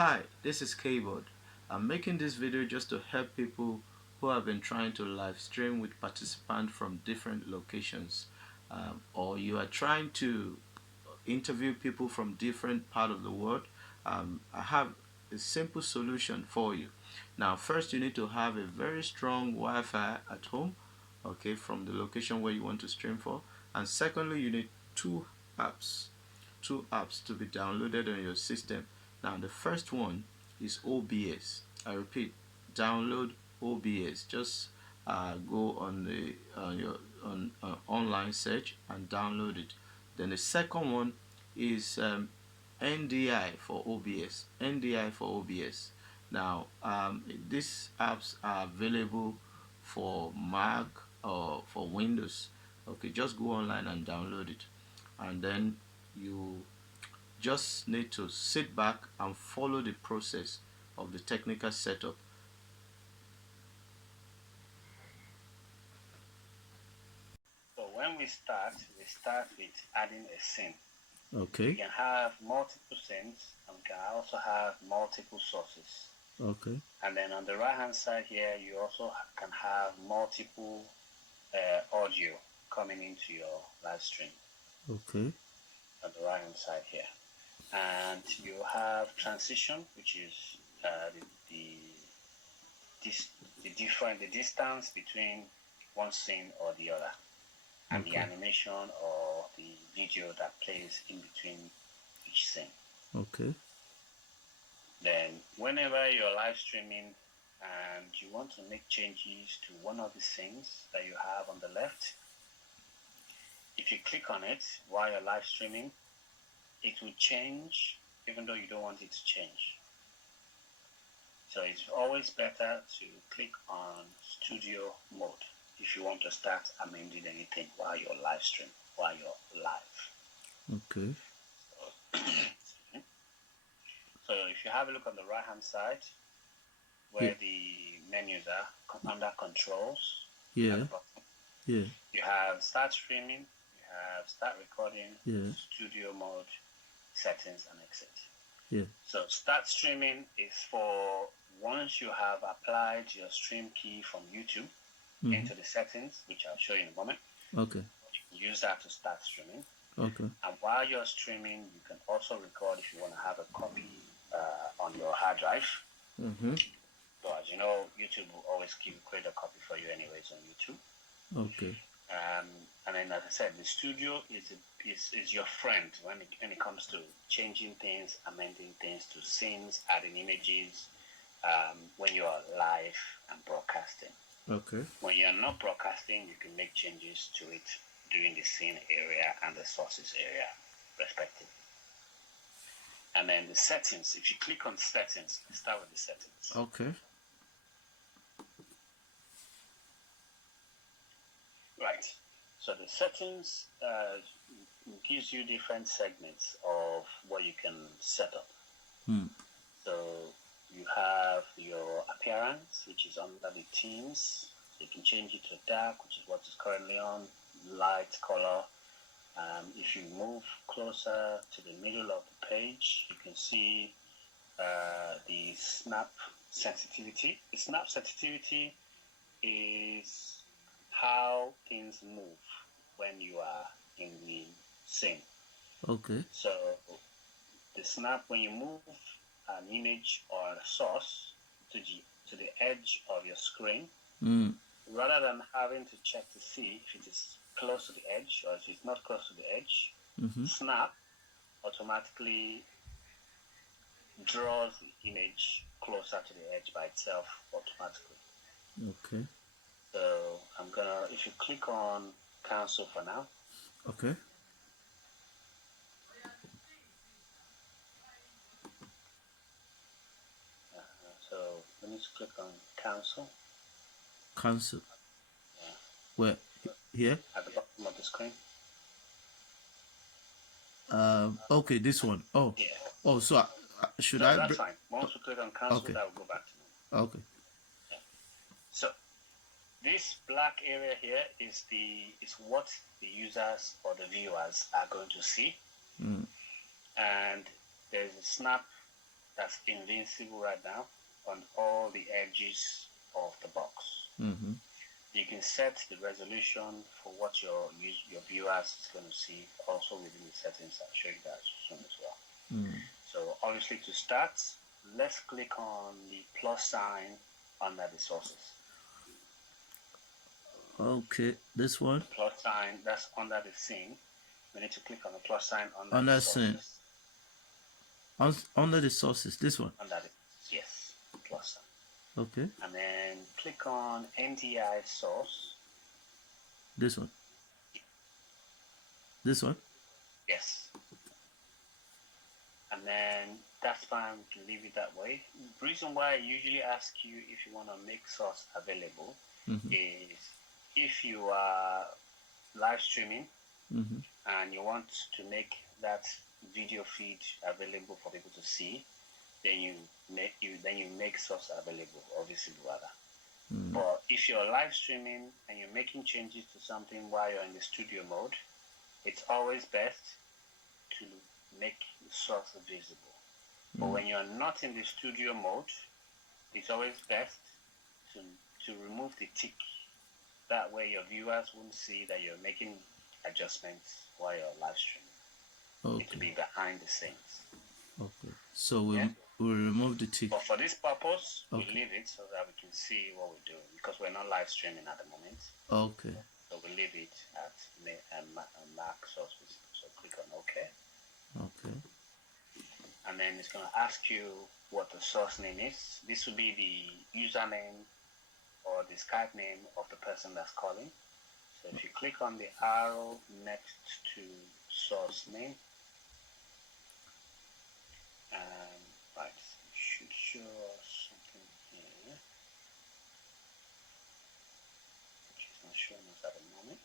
Hi, this is Keyboard. I'm making this video just to help people who have been trying to live stream with participants from different locations, or you are trying to interview people from different part of the world. I have a simple solution for you. Now, first you need to have a very strong Wi-Fi at home, okay, from the location where you want to stream for, and secondly, you need apps two apps to be downloaded on your system. Now, the first one is OBS. I repeat, download OBS. Just go on the your on online search and download it. Then the second one is NDI for OBS. NDI for OBS. Now, these apps are available for Mac or for Windows. Okay, just go online and download it, and then you just need to sit back and follow the process of the technical setup. So when we start with adding a scene. We Okay. can have multiple scenes and we can also have multiple sources. Okay. And then on the right hand side here, you also can have multiple audio coming into your live stream Okay. on the right hand side here. And you have transition, which is this, the distance between one scene or the other, and the Okay. animation or the video that plays in between each scene. Okay. Then, whenever you're live streaming and you want to make changes to one of the scenes that you have on the left, if you click on it while you're live streaming, it will change even though you don't want it to change. So it's always better to click on studio mode if you want to start amending anything while you're live streaming, while you're live. Okay. So if you have a look on the right hand side Yeah. where the menus are under controls at Yeah. the bottom, Yeah. you have start streaming, you have start recording, Yeah. studio mode, settings, and exit. Yeah. So start streaming is for once you have applied your stream key from YouTube into the settings, which I'll show you in a moment. Okay. You can use that to start streaming. Okay. And while you're streaming, you can also record if you want to have a copy on your hard drive. So as you know, YouTube will always create a copy for you anyways on YouTube. Okay. And then, as I said, the studio is your friend when it comes to changing things, amending things to scenes, adding images, when you are live and broadcasting. Okay. When you're not broadcasting, you can make changes to it during the scene area and the sources area, respectively. And then the settings, if you click on settings, start with the settings. Okay. Right. So the settings gives you different segments of what you can set up. So you have your appearance, which is under the themes. So you can change it to dark, which is what is currently on, light color. If you move closer to the middle of the page, you can see the snap sensitivity. The snap sensitivity is how things move when you are in the scene. Okay. So the snap, when you move an image or a source to the edge of your screen, rather than having to check to see if it is close to the edge or if it's not close to the edge, snap automatically draws the image closer to the edge by itself automatically. Okay. So I'm gonna, if you click on cancel for now. Okay. So we need to click on cancel. Cancel. Where? Here? At the bottom of the screen. Okay, this one. Oh. Yeah. Oh, so should No, I? that's fine. Once we click on cancel, Okay. that will go back to normal. Okay. Yeah. So this black area here is what the users or the viewers are going to see. And there's a snap that's invincible right now on all the edges of the box. Mm-hmm. You can set the resolution for what your viewers is going to see also within the settings. I'll show you that soon as well. So obviously to start, let's click on the plus sign under the sources. Okay, this one. The plus sign that's under the scene. We need to click on the plus sign under the sources. Under the sources, this one. Under the, yes, plus sign. Okay. And then click on NDI source. This one. This one? Yes. And then that's fine, we can leave it that way. The reason why I usually ask you if you want to make source available is if you are live streaming and you want to make that video feed available for people to see, then you make source available, obviously rather. But if you're live streaming and you're making changes to something while you're in the studio mode, it's always best to make the source visible. But when you're not in the studio mode, it's always best to remove the tick. That way your viewers won't see that you're making adjustments while you're live streaming. Okay. It will be behind the scenes. Okay. So we'll remove the tick. But for this purpose, we leave it so that we can see what we're doing, because we're not live streaming at the moment. Okay. So we leave it at mark source visible. So click on OK. Okay. And then it's going to ask you what the source name is. This will be the username or the Skype name of the person that's calling. So if you click on the arrow next to source name, and right, it should show us something here, which is not showing us at the moment.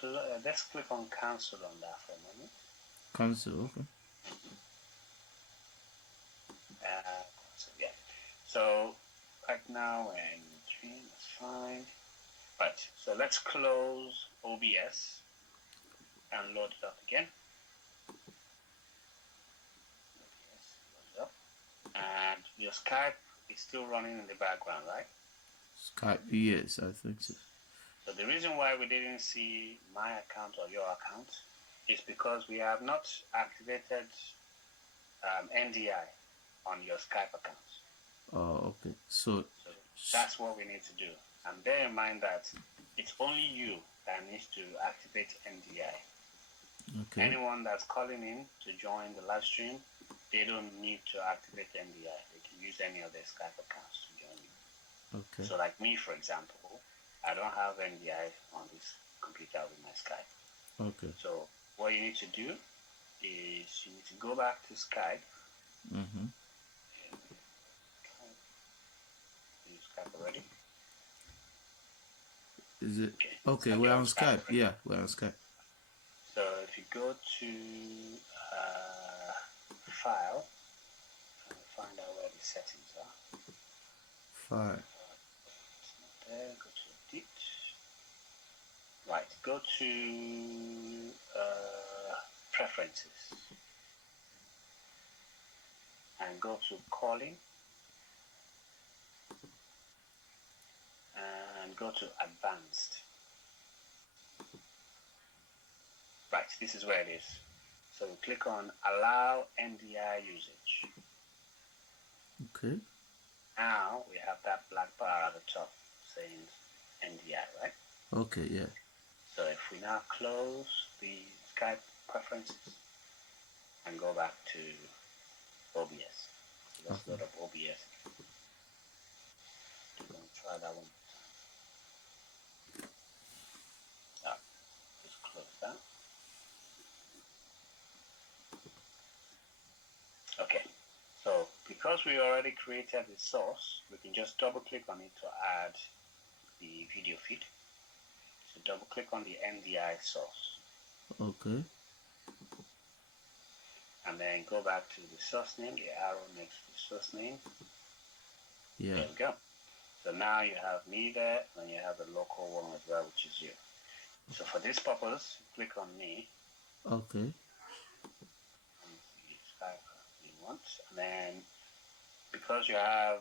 So let's click on cancel on that for a moment. Cancel, okay. So yeah. So right now we're in between, that's fine. Right, so let's close OBS and load it up again. OBS loads up. And your Skype is still running in the background, right? Skype, yes, I think so. So the reason why we didn't see my account or your account is because we have not activated NDI on your Skype account. Oh, okay. So that's what we need to do. And bear in mind that it's only you that needs to activate NDI. Okay. Anyone that's calling in to join the live stream, they don't need to activate NDI. They can use any of their Skype accounts to join you. Okay. So like me, for example, I don't have NDI on this computer with my Skype. Okay. So what you need to do is you need to go back to Skype. Use Skype already. Is it okay? We're on Skype. Yeah, we're on Skype. So if you go to File, find out where the settings are. File. It's not there. Go to Edit. Right. Go to Preferences and go to Calling and go to Advanced. Right, this is where it is. So we click on Allow NDI Usage. Okay. Now we have that black bar at the top saying NDI, right? Okay, yeah. So if we now close the Skype preferences and go back to OBS. So let's load up OBS. We're going to try that one. Just close that. Okay, so because we already created the source, we can just double click on it to add the video feed. So double click on the NDI source. Okay. And then go back to the source name, the arrow next to the source name. Yeah. There we go. So now you have me there, and you have the local one as well, which is you. So for this purpose, click on me. Okay. want. And then because you have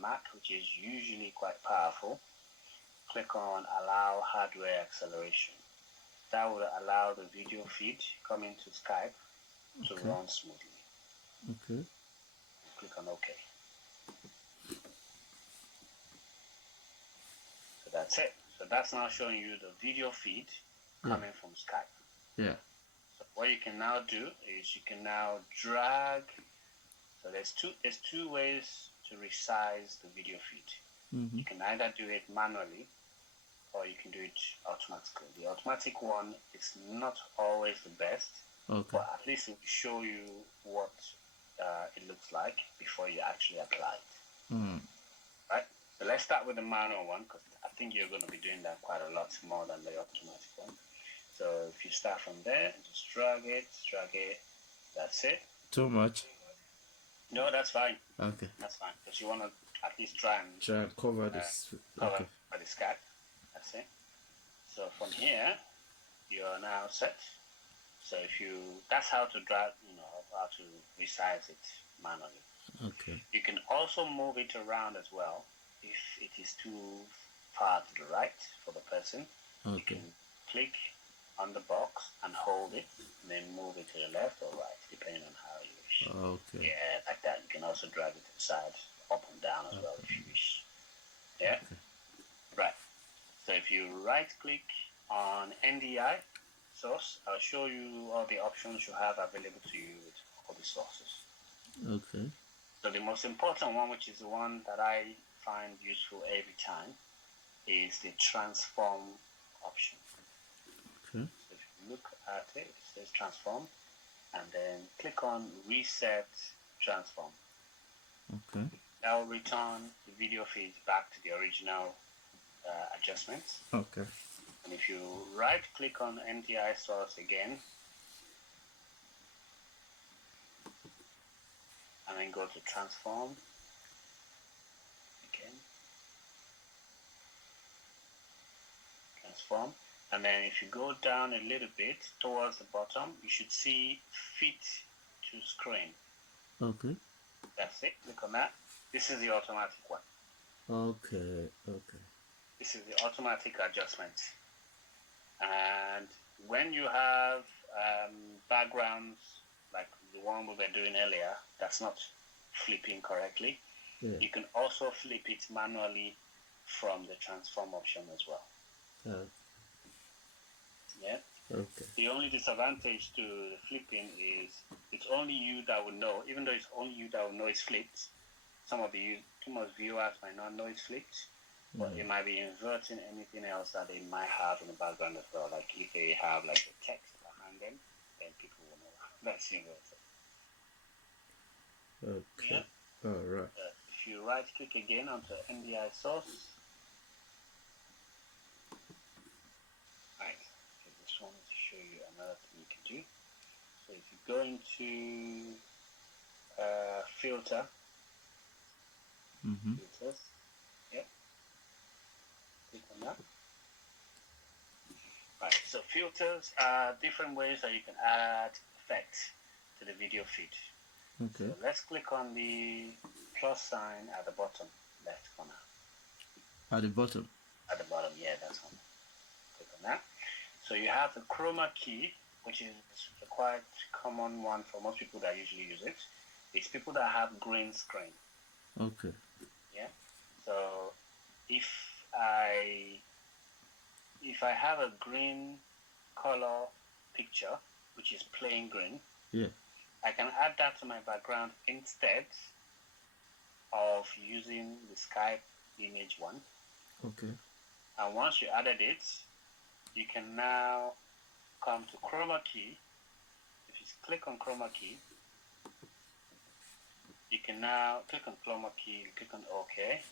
Mac, which is usually quite powerful, click on Allow Hardware Acceleration. That will allow the video feed coming to Skype to run smoothly. Okay. Click on OK. So that's it. So that's now showing you the video feed coming from Skype. Yeah. So what you can now do is you can now drag. So there's two ways to resize the video feed. You can either do it manually or you can do it automatically. The automatic one is not always the best, but at least it will show you what it looks like before you actually apply it. Right? So let's start with the manual one, because I think you're going to be doing that quite a lot more than the automatic one. So if you start from there, just drag it, that's it. Too much? No, that's fine. Okay. That's fine, because you want to at least try and cover this. Cover the Skype. That's it. So from here, you are now set. So that's how to drag, how to resize it manually. Okay. You can also move it around as well if it is too far to the right for the person. Okay. You can click on the box and hold it, and then move it to the left or right, depending on how you wish. Okay. Yeah, like that. You can also drag it inside, up and down as well if you wish. Yeah. Okay. Right. So if you right click on NDI source, I'll show you all the options you have available to you with all the sources. Okay. So the most important one, which is the one that I find useful every time, is the transform option. Okay. So if you look at it, it says transform, and then click on reset transform. Okay. That will return the video feed back to the original adjustments. Okay. And if you right click on NDI source again, and then go to transform again, transform, and then if you go down a little bit towards the bottom, you should see fit to screen. Okay. That's it. Click on that. This is the automatic one. Okay. Okay. This is the automatic adjustment. And when you have backgrounds like the one we were doing earlier, that's not flipping correctly, you can also flip it manually from the transform option as well. Yeah. Okay. The only disadvantage to the flipping is it's only you that will know, even though it's only you that will know it's flipped. Some of viewers might not know it's flipped, but it might be inverting anything else that they might have in the background as well. Like if they have like a text behind them, then people will know that's inverted. Okay. Yeah. All right. If you right click again onto NDI source, right, I just wanted to show you another thing you can do. So if you go into filter, filters, yeah, click on that. Right, so filters are different ways that you can add effects to the video feed. Okay. So let's click on the plus sign at the bottom left corner. At the bottom? At the bottom, yeah, that's one. Click on that. So you have the chroma key, which is a quite common one for most people that usually use it. It's people that have green screen. Okay. Yeah. So if I have a green color picture, which is plain green, yeah, I can add that to my background instead of using the Skype image one. Okay. And once you added it, you can now come to chroma key. If you click on chroma key, you can now click on chroma key, click on OK.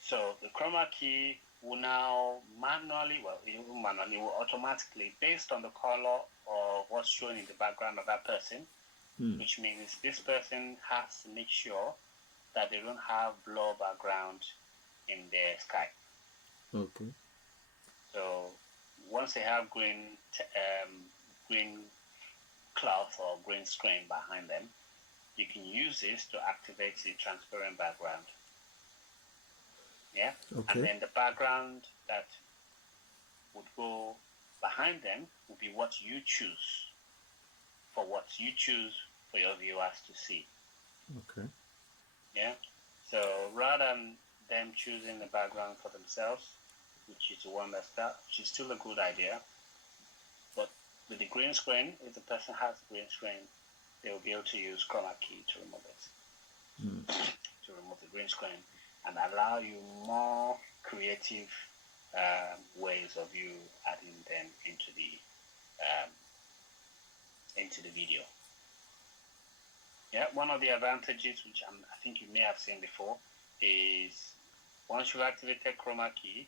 So the chroma key will now it will automatically, based on the color of what's shown in the background of that person, which means this person has to make sure that they don't have blur background in their Skype. Okay. So once they have green cloth or green screen behind them, you can use this to activate the transparent background. Yeah? Okay. And then the background that would go behind them will be what you choose for your viewers to see. Okay. Yeah? So rather than them choosing the background for themselves, which is the one which is still a good idea, but with the green screen, if the person has a green screen, they will be able to use chroma key to remove it. To remove the green screen and allow you more creative ways of you adding them into the video. Yeah, one of the advantages, which I think you may have seen before, is once you've activated chroma key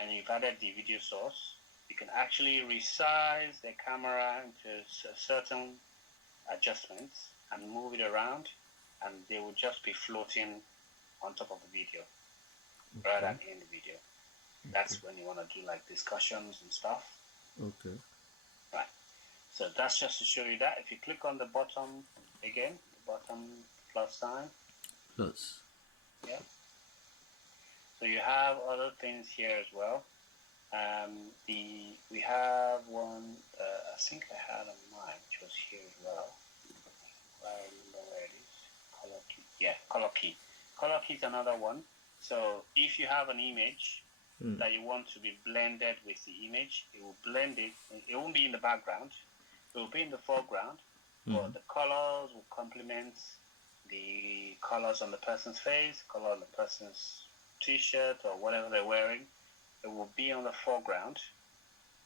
and you've added the video source, you can actually resize the camera into certain adjustments and move it around, and they will just be floating on top of the video rather than in the video. That's when you want to do like discussions and stuff. Okay. Right. So that's just to show you that. If you click on the bottom again, the bottom plus sign. Plus. Yeah. So you have other things here as well. We have one. I think I had on mine, which was here as well. I remember where it is. Color key. Yeah, color key. Color key is another one. So if you have an image that you want to be blended with the image, it will blend it. It won't be in the background. It will be in the foreground, but the colors will complement the colors on the person's face, color on the person's t-shirt or whatever they're wearing. It will be on the foreground,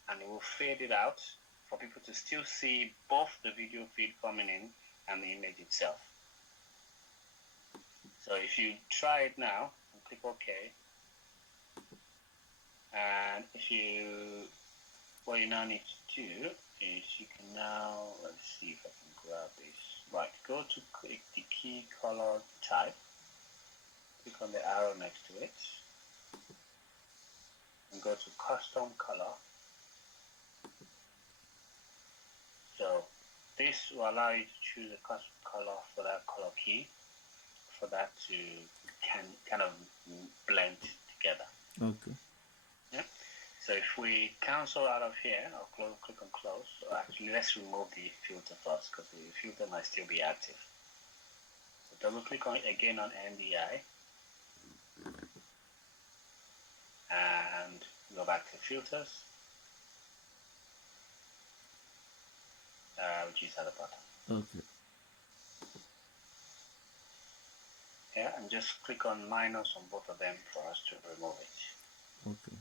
and it will fade it out for people to still see both the video feed coming in and the image itself. So if you try it now and click OK, and what you now need to do is you can now, let's see if I can grab this. Right, go to click the key color type, click on the arrow next to it, and go to custom color. So this will allow you to choose a custom color for that color key, for that to kind of blend together. Okay. Yeah. So if we cancel out of here, I'll click on close. So actually, let's remove the filter first because the filter might still be active. So double click on again on NDI and go back to filters, which is at the bottom. Okay. Yeah, and just click on minus on both of them for us to remove it. Okay.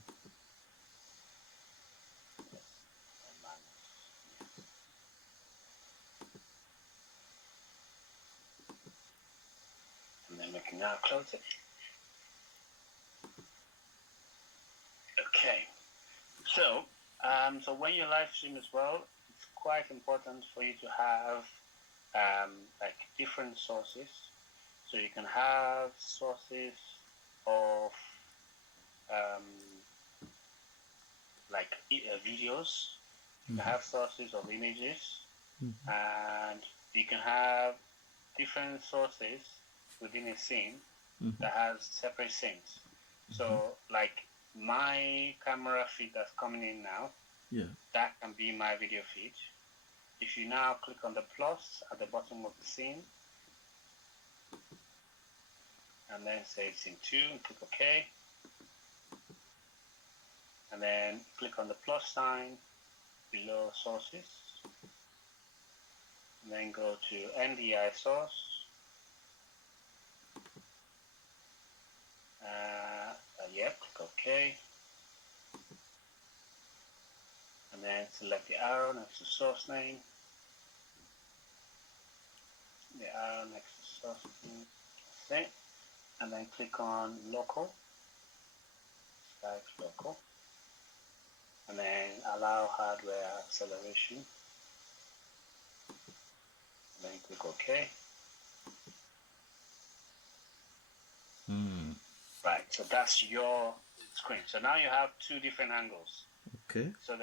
And then we can now close it. Okay. So when you live stream as well, it's quite important for you to have like different sources. So you can have sources of like videos, you can have sources of images, and you can have different sources within a scene that has separate scenes. So like my camera feed that's coming in now, that can be my video feed. If you now click on the plus at the bottom of the scene, and then say scene 2 and click OK, and then click on the plus sign below sources, and then go to NDI source, click OK, and then select the arrow next to source name, the arrow next to source name, that's it, and then click on local, select local, and then allow hardware acceleration, and then click OK. Right, so that's your screen. So now you have two different angles. Okay. So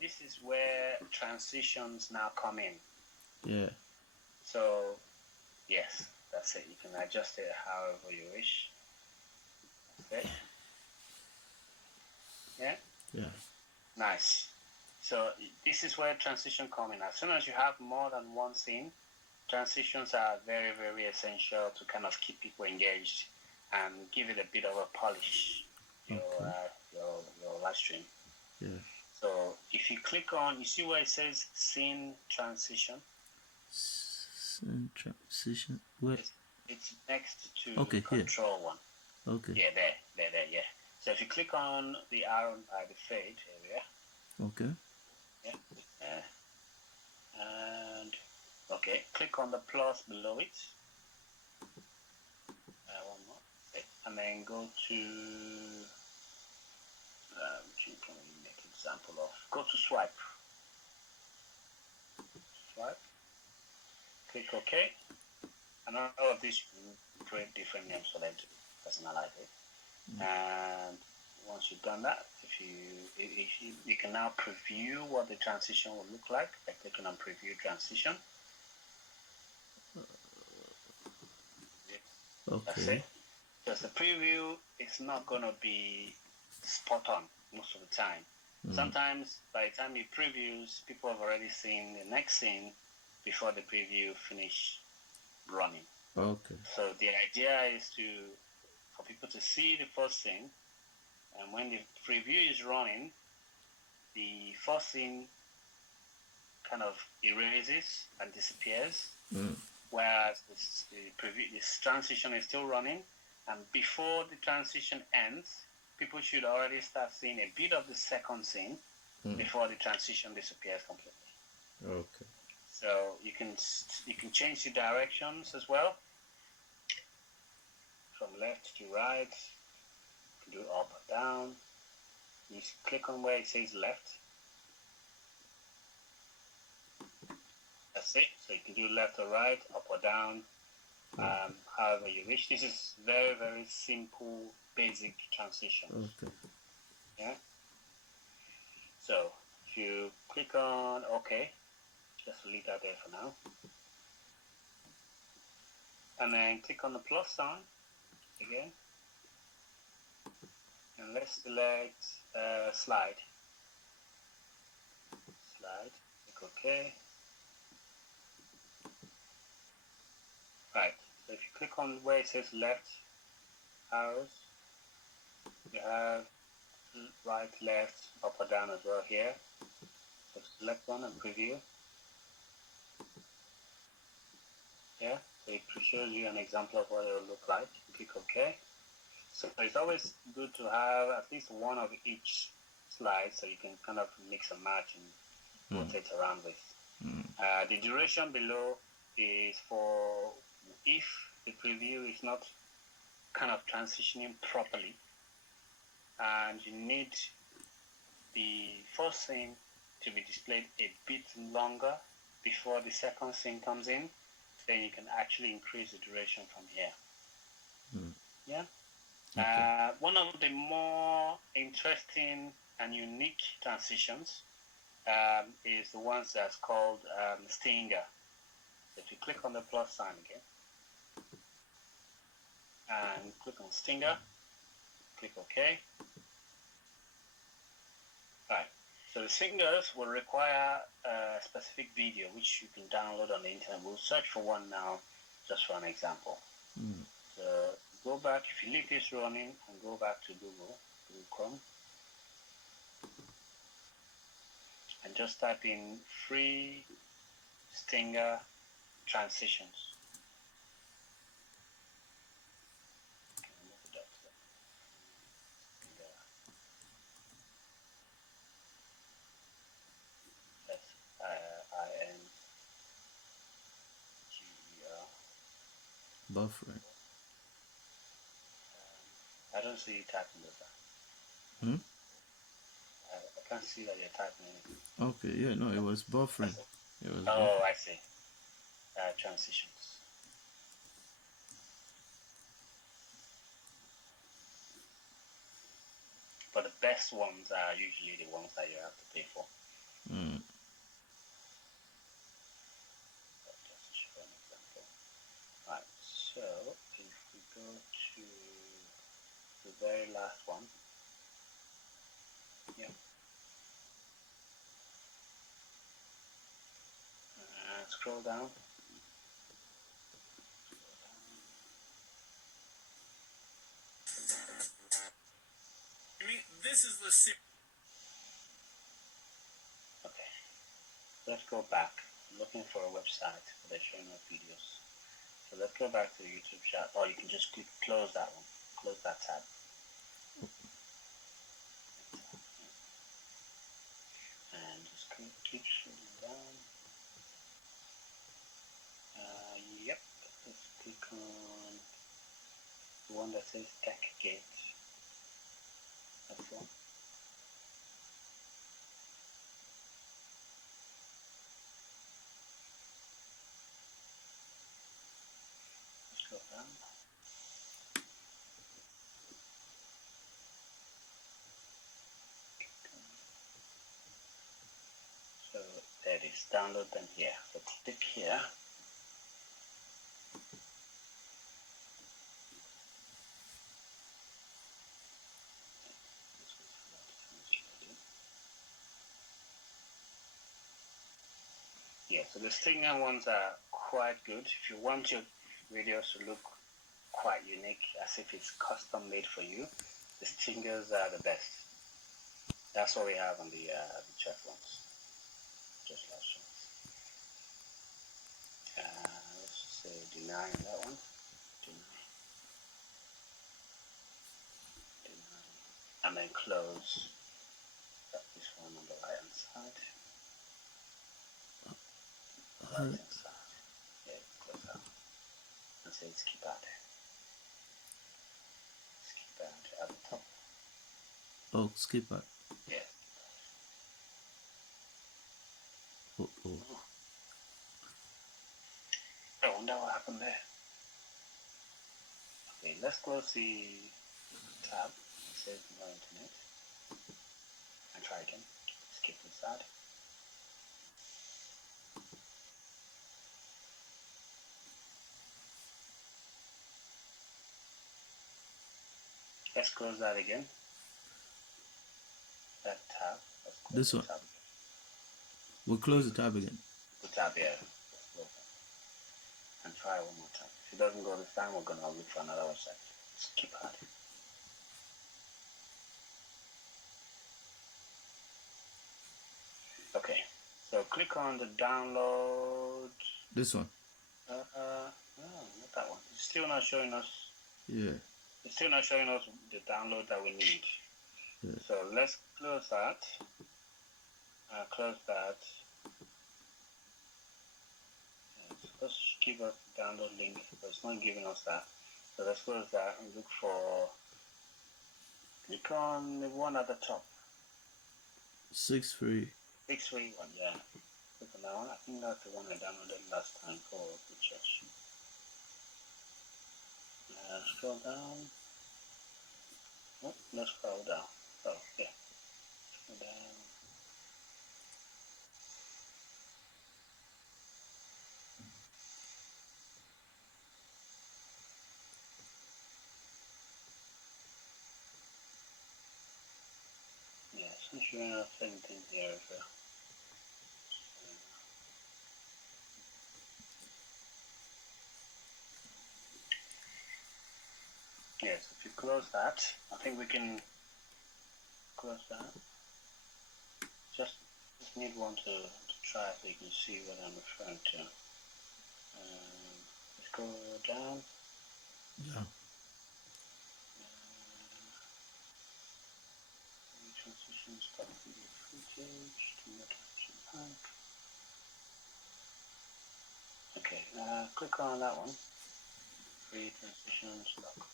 this is where transitions now come in. Yeah. So yes, that's it. You can adjust it however you wish. That's it. Yeah. Yeah. Nice. So this is where transition come in. As soon as you have more than one scene, transitions are very, very essential to kind of keep people engaged and give it a bit of a polish. Your Okay. your live stream. Yeah. So if you click on, you see where it says scene transition. Scene transition. Where? It's next to Okay. Here. control one. Okay. Yeah, there. Yeah. So if you click on the arrow by the fade area. Okay. Yeah. And okay, click on the plus below it. One more. Okay. And then go to which you can make an example of. Go to swipe. Swipe. Click OK. And all of this, you can create different names for them to personalize it. And once you've done that, if you can now preview what the transition will look like by clicking on preview transition. That's Okay. it. Because the preview is not going to be spot on most of the time. Sometimes by the time it previews, people have already seen the next scene before the preview finish running. Okay. So the idea is for people to see the first scene, and when the preview is running, the first scene kind of erases and disappears, whereas this transition is still running, and before the transition ends, people should already start seeing a bit of the second scene before the transition disappears completely. Okay. So you can change the directions as well, from left to right. You can do up or down. You click on where it says left. That's it. So you can do left or right, up or down, however you wish. This is very, very simple, basic transition. Okay. Yeah. So if you click on OK, just leave that there for now. And then click on the plus sign again. And let's select slide. Click OK. Right. So if you click on where it says left arrows, you have right, left, up or down as well here. So select one and preview. Yeah, so it shows you an example of what it will look like. Click OK. So it's always good to have at least one of each slide so you can kind of mix and match and rotate around with. The duration below is for if the preview is not kind of transitioning properly and you need the first scene to be displayed a bit longer before the second scene comes in, then you can actually increase the duration from here. Yeah. Okay. One of the more interesting and unique transitions is the ones that's called Stinger. So if you click on the plus sign again and click on Stinger, click OK. Right. So the Stingers will require a specific video which you can download on the internet. We'll search for one now just for an example. So go back, if you leave this running and go back to Google Chrome, and just type in free Stinger transitions. Buffering. I don't see you typing this. I can't see that you're typing anything. Okay, yeah, no, it was buffering. It was buffering. buffering. I see. Transitions. but the best ones are usually the ones that you have to pay for. Just show an example. Right, so if we go to the very last one, scroll down. You mean this is the Okay, let's go back. I'm looking for a website where they're showing us videos. So let's go back to the YouTube chat, or you can just close that one, close that tab. And just keep scrolling down. Yep, let's click on the one that says TechGate. That's the one. Scroll down. So there it is, download them here. So click here. Yeah, so the Stinger ones are quite good. If you want your videos to look quite unique, as if it's custom made for you, the Stingers are the best. That's what we have on the chat ones. Just last one. Let's say deny that one. Deny. And then close this one on the right hand side. Right hand side. Yeah, close that. And say skip out. Skip out at the top. Oh, skip out. Yeah. I wonder what happened there. Okay, let's close the tab. It says no internet. And try again. Skip inside. Let's close that again. That tab. Let's close This the one. tab. We'll close the tab again. The tab here. Let's close it. And try one more time. If it doesn't go this time, we're gonna look for another website. Skip out. Okay. So click on the download. This one. No, not that one. It's still not showing us. Yeah. It's still not showing us the download that we need. Yeah. So let's close that. Close that. It's supposed to give us the download link, but it's not giving us that. So let's close that and look for. Click on the one at the top. 6 free. 631, yeah. Click on that one. I think that's the one I downloaded last time for the church. Scroll down. Oh, let's scroll down. Oh, yeah. Scroll down. Yeah, it's not showing us anything here as well. Yes, if you close that, I think we can close that. Just need one to try so you can see what I'm referring to. Let's go down. Yeah. Transition start video footage to transition pack. Okay, click on that one. Free transition stock.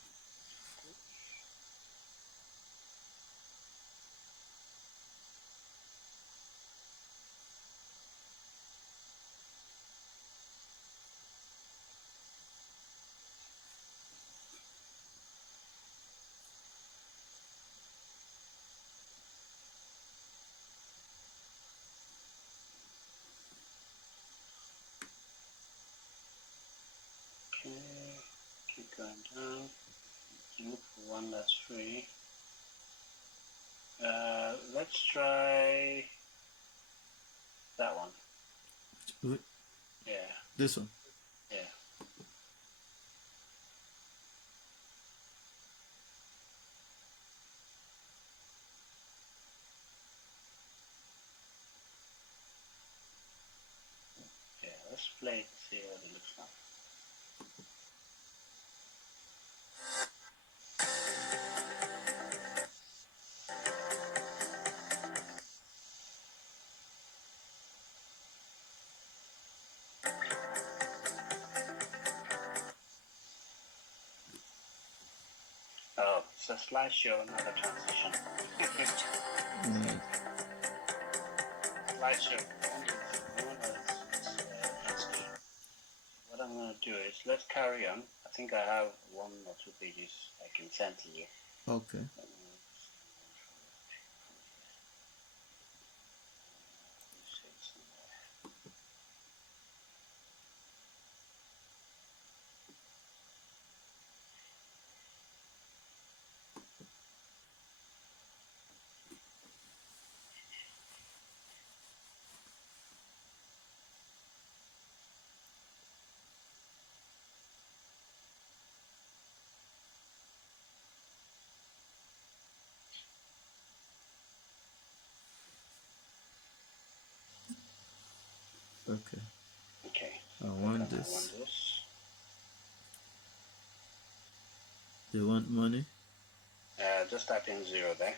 that's free. Let's try that one. Yeah. This one. Yeah. Yeah, let's play it, see what it looks like. Oh, it's a slideshow, not a transition. Slideshow. What I'm going to do is, let's carry on. I think I have 1 or 2 pages I can send to you. Okay. Okay. Okay. I want this. They want money? Just type in 0 there.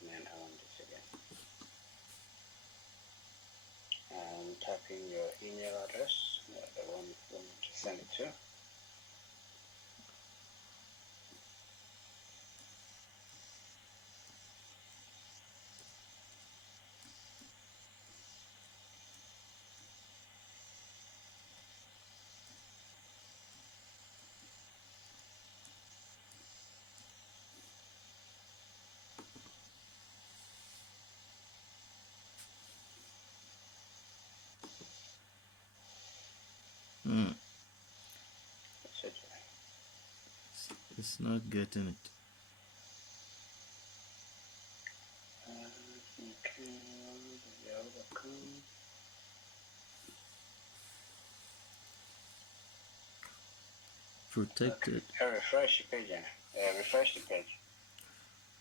And then I want this again. And type in your email address, the one you want to send it to. It's not getting it. Protected. Refresh the page. Refresh the page.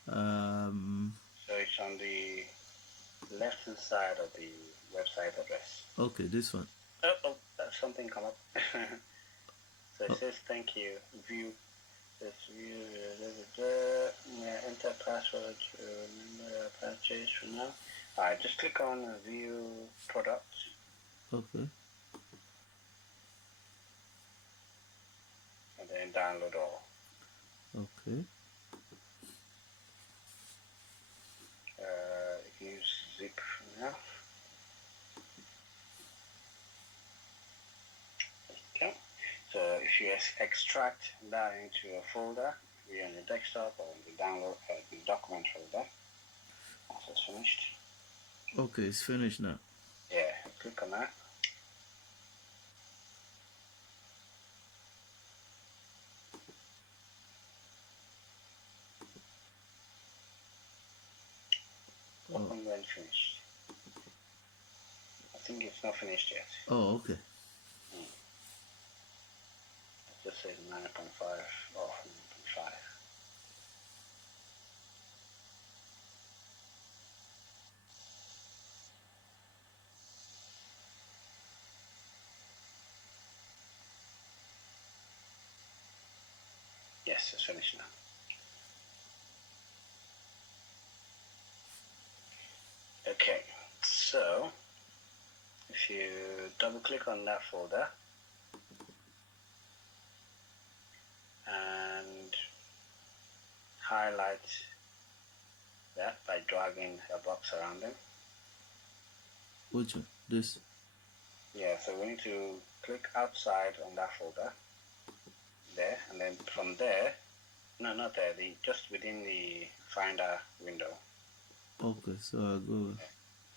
So it's on the left hand side of the website address. Okay, this one. Oh, something come up. So it says thank you. View. Let's view. Enter password to remember your purchase for now. Alright, just click on view products. Okay. And then download all. Okay. You can use zip for now. Okay. So if you extract that into a folder, either on your desktop or in the download the document folder, once it's finished. Okay, it's finished now. Yeah, click on that. Open when finished. I think it's not finished yet. Oh, okay. It just says 9.5 or 9.5. Yes, it's finished now. Okay, so if you double click on that folder and highlight that by dragging a box around them. Which one? This? Yeah, so we need to click outside on that folder there, and then from there, no, not there, just within the Finder window. Okay, so I'll go.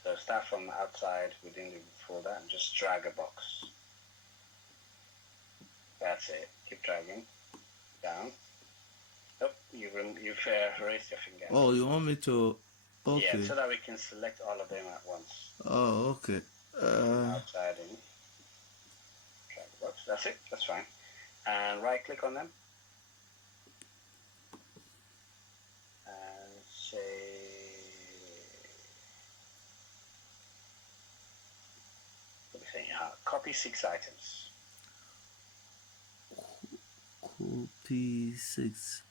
So start from outside within the folder and just drag a box. That's it. Keep dragging. down. Oh, you've raised your finger. Oh, you want me to? Okay. Yeah, so that we can select all of them at once. Oh, okay. Outside in. Try the box. That's it. That's fine. And right click on them. And say. What are we saying? Copy 6 items. Copy 6.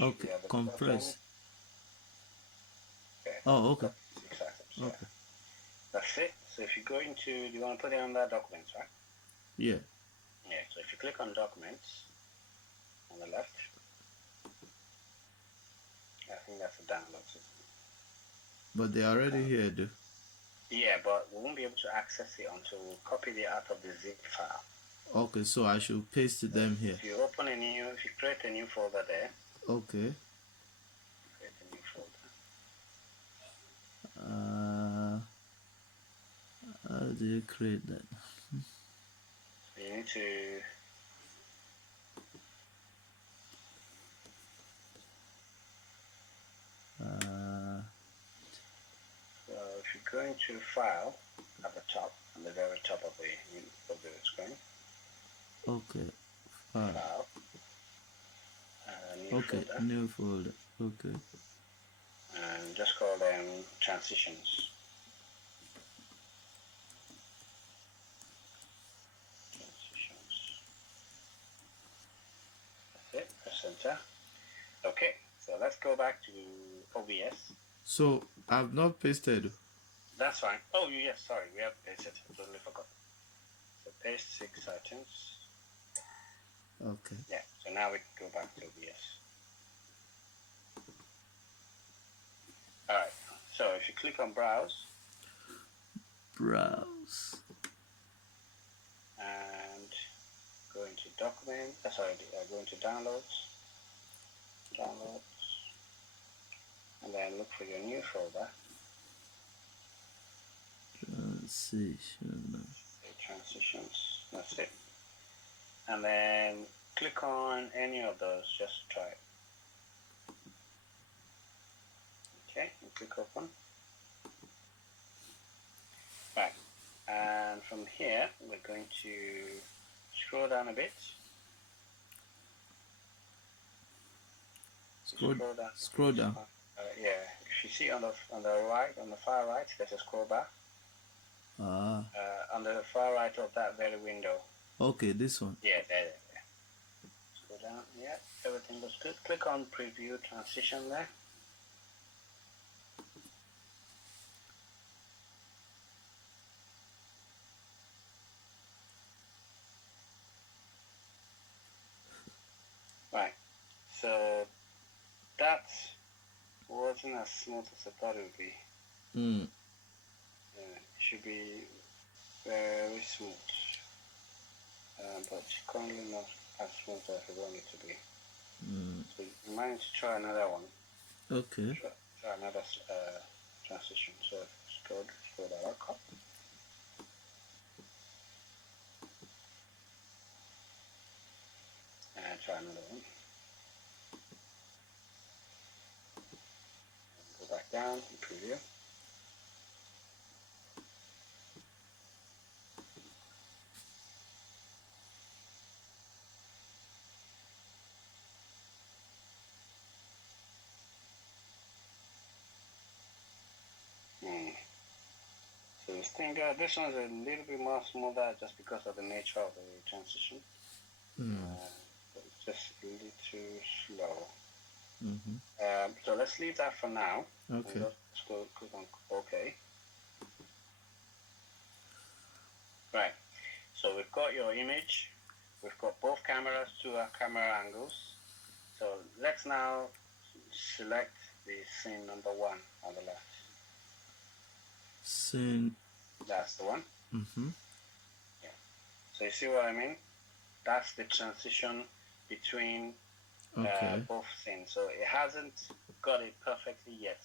Okay, compress. Okay. Oh, okay. Copy 6 items. Okay. Yeah. That's it. So if you go into, you want to put it under documents, right? Yeah. Yeah. So if you click on documents on the left, I think that's a download system. But they're already here, though. Yeah, but we won't be able to access it until we copy it out of the zip file. Okay, so I should paste them here. If you if you create a new folder there. Okay. Create a new folder. How do you create that? You need to. So if you go into File at the top, on the very top of the screen. Okay. File. New okay, folder. new folder. Okay. And just call them transitions. That's it. Press enter. Okay, so let's go back to OBS. So I've not pasted. That's fine. Oh, yes, sorry, we have pasted. I totally forgot. So paste 6 items. Okay. Yeah, so now we can go back to OBS. Alright, so if you click on browse. Browse. And go into document, go into downloads. And then look for your new folder. Transitions, that's it. And then click on any of those, just try it. Okay, and click open. Right, and from here we're going to scroll down a bit. Scroll down. Yeah, if you see on the right, on the far right, there's a scroll bar. On the far right of that very window. Okay, this one. Yeah, there. Scroll down. Yeah, everything looks good. Click on preview transition there. Right. So that wasn't as smooth as I thought it would be. It should be very smooth. But currently not as smooth as I want it to be. So you might need to try another one. Okay. Try another transition. So scroll that up. And try another one. Go back down and preview. So this one's a little bit more smoother just because of the nature of the transition. It's just a little too slow. So let's leave that for now. Okay. Let's go click on OK. Right. So we've got your image. We've got both cameras, 2 camera angles. So let's now select the scene number 1 on the left. Scene. That's the one. Yeah. So you see what I mean? That's the transition between both scenes. So it hasn't got it perfectly yet.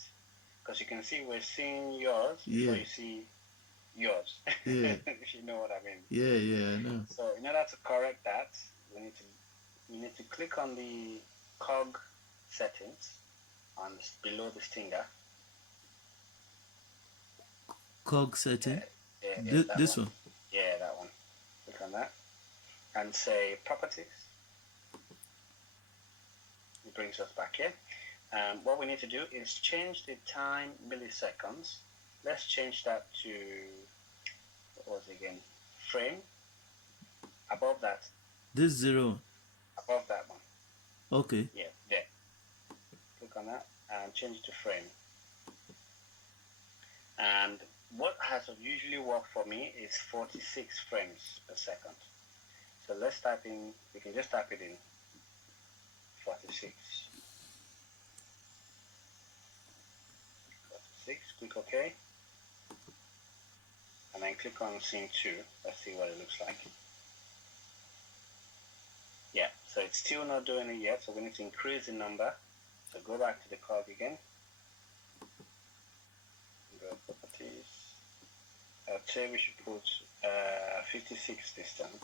Because you can see we're seeing yours before you see yours. Yeah. If you know what I mean. Yeah, I know. So in order to correct that, we need to you need to click on the cog settings on below the stinger. Cog setting. This one. Yeah, that one. Click on that and say properties. It brings us back here. What we need to do is change the time milliseconds. Let's change that to, what was it again? Frame. Above that. This 0. Above that one. Okay. Yeah, there. Click on that and change it to frame. And what has usually worked for me is 46 frames per second. So let's type in, we can just type it in, 46. 46, click OK. And then click on scene 2. Let's see what it looks like. Yeah, so it's still not doing it yet, so we need to increase the number. So go back to the cog again. Go properties. I'd say we should put 56 this time.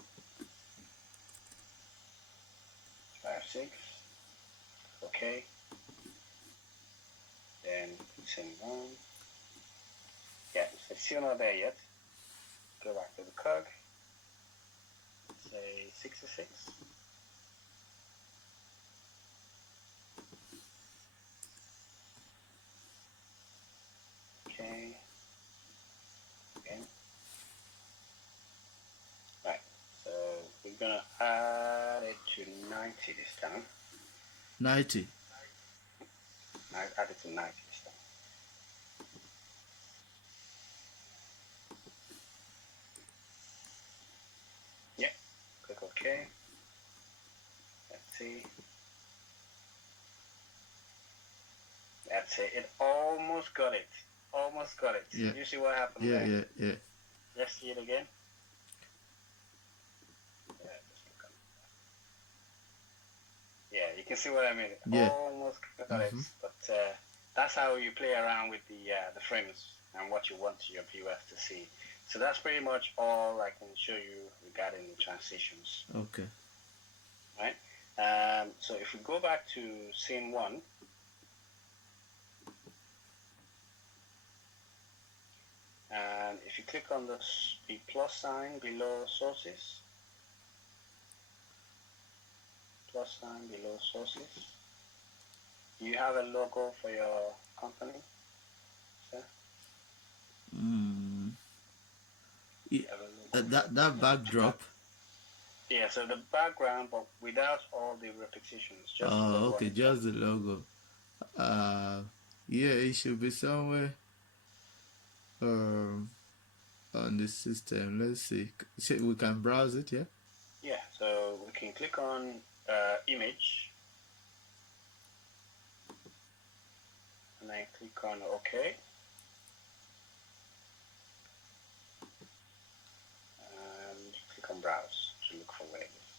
56. Okay. Then same one. Yeah, so it's still not there yet. Go back to the cog. Say 66. Okay. Again. Right. So we're gonna add it to 90 this time. 90. I add it to 90 this time. Yeah. Click OK. Let's see. That's it. It almost got it. Almost got it. Yeah. You see what happened there? Yeah. Let's see it again. Yeah, just look at it. Yeah, you can see what I mean. Yeah. Almost got it. But that's how you play around with the frames and what you want your viewers to see. So that's pretty much all I can show you regarding the transitions. Okay. Right? So if we go back to scene 1, and if you click on the plus sign below sources, do you have a logo for your company, sir? That backdrop. Yeah, so the background, but without all the repetitions. Just the logo. Okay, just the logo. Yeah, it should be somewhere on the system. Let's see. We can browse it, yeah? Yeah, so we can click on image, and then click on OK. And click on browse to look for where it is.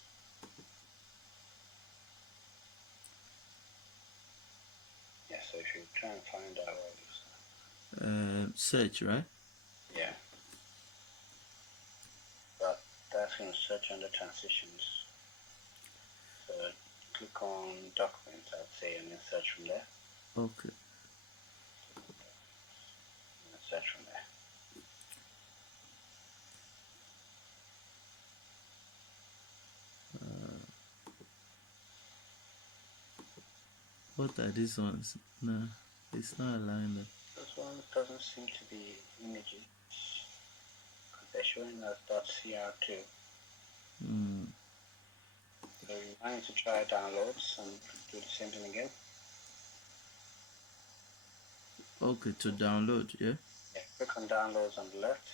Yeah, so if you try and find out what it is. Search, right? Yeah. But that's going to search under transitions. So click on document, I'd say, and then search from there. Okay. And search from there. What are these ones? No, it's not aligned. This one doesn't seem to be images. Because they're showing us .cr2. So you might need to try downloads and do the same thing again. Okay, to download, yeah? Yeah, click on downloads on the left.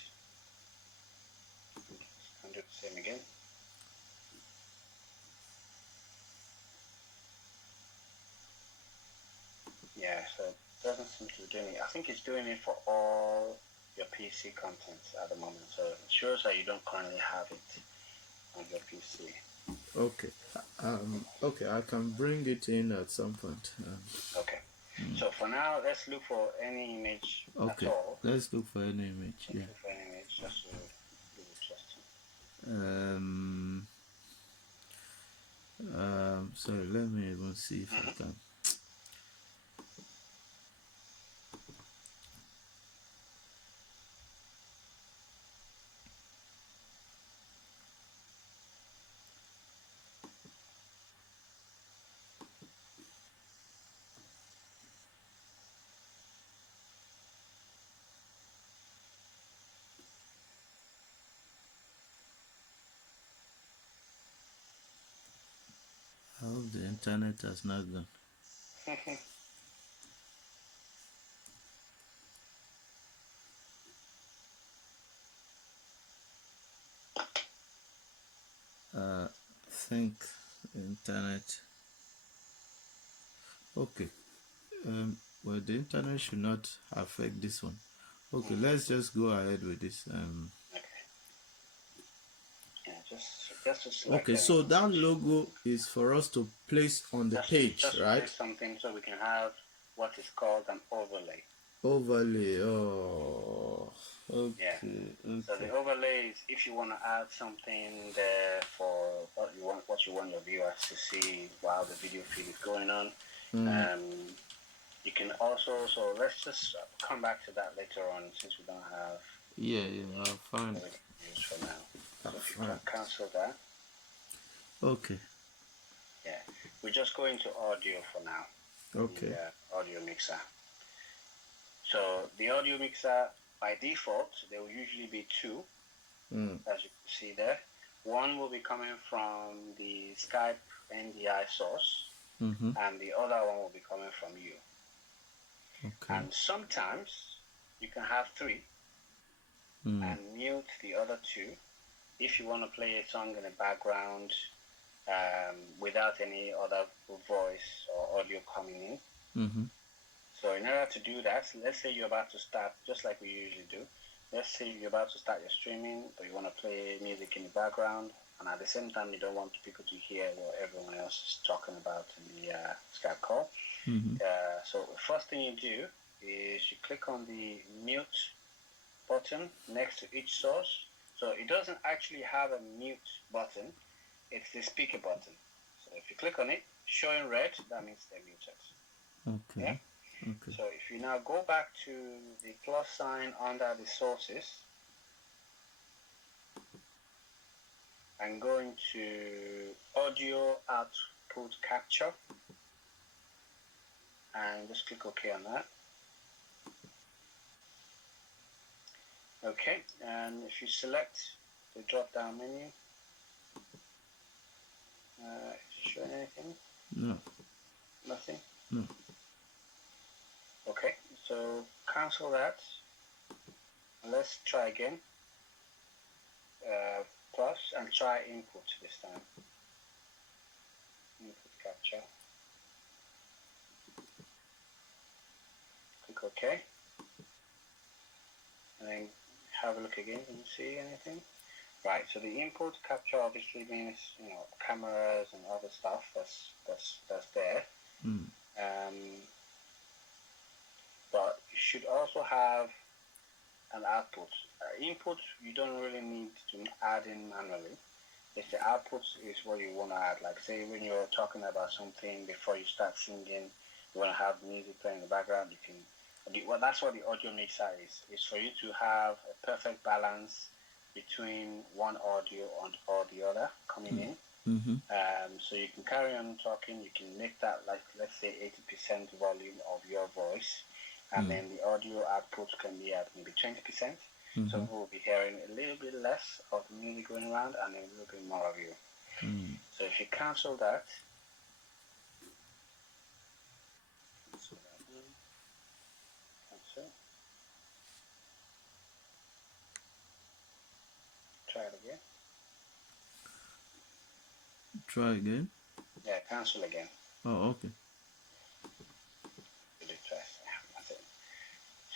And do the same again. Yeah, so it doesn't seem to be doing it. I think it's doing it for all your PC content at the moment. So it shows that you don't currently have it on your PC. Okay. Okay, I can bring it in at some point. Okay. So for now, let's look for any image Okay. at all. Let's look for any image. Yeah. Look for any image just to be interesting. Sorry, let me even see if I can. I hope the internet has not gone. Think internet. Okay. Well, the internet should not affect this one. Okay, let's just go ahead with this. Okay. Yeah, just select Okay, so that logo is for us to place on the page, just right? place something so we can have what is called an overlay. Overlay. Oh, okay. Yeah. Okay. So the overlay is if you want to add something there for what you want your viewers to see while the video feed is going on. You can also, so let's just come back to that later on since we don't have. Yeah, I'll find it used for now. So if you can cancel that. Okay. Yeah, we're just going to audio for now. Okay. The audio mixer. So the audio mixer, by default, there will usually be two, as you can see there. One will be coming from the Skype NDI source, and the other one will be coming from you. Okay. And sometimes you can have three and mute the other two if you want to play a song in the background without any other voice or audio coming in. So in order to do that, let's say you're about to start, just like we usually do. Let's say you're about to start your streaming, but you want to play music in the background, and at the same time you don't want people to hear what everyone else is talking about in the Skype call. So the first thing you do is you click on the mute button next to each source. So it doesn't actually have a mute button, it's the speaker button. So if you click on it, showing red, that means they're muted. Okay. Yeah? Okay. So if you now go back to the plus sign under the sources and go into audio output capture and just click OK on that. Okay, and if you select the drop down menu, is it showing anything? No. Nothing? No. Okay, so cancel that. Let's try again. Plus and try input this time. Input capture. Click OK. And then have a look again. Can you see anything? Right. So the input capture obviously means cameras and other stuff that's there. But you should also have an output. Input you don't really need to add in manually. If the output is what you want to add, like say when you're talking about something before you start singing, you want to have music playing in the background, you can. Well, that's what the audio mixer is. It's for you to have a perfect balance between one audio or the other coming in. So you can carry on talking. You can make that like let's say 80% volume of your voice, and then the audio output can be at maybe 20%. So we'll be hearing a little bit less of the music going around and a little bit more of you. So if you cancel that, cancel. Try it again. Try again? Yeah, cancel again. Oh, okay.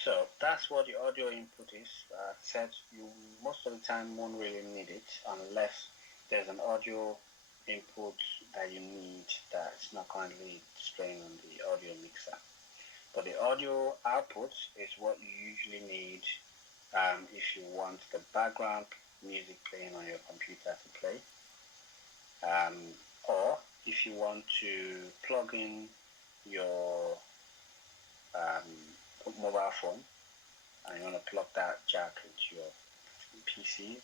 So that's what the audio input is. Said you most of the time won't really need it unless there's an audio input that you need that's not currently displaying on the audio mixer. But the audio output is what you usually need if you want the background music playing on your computer to play. Or if you want to plug in your mobile phone and you want to plug that jack into your PC,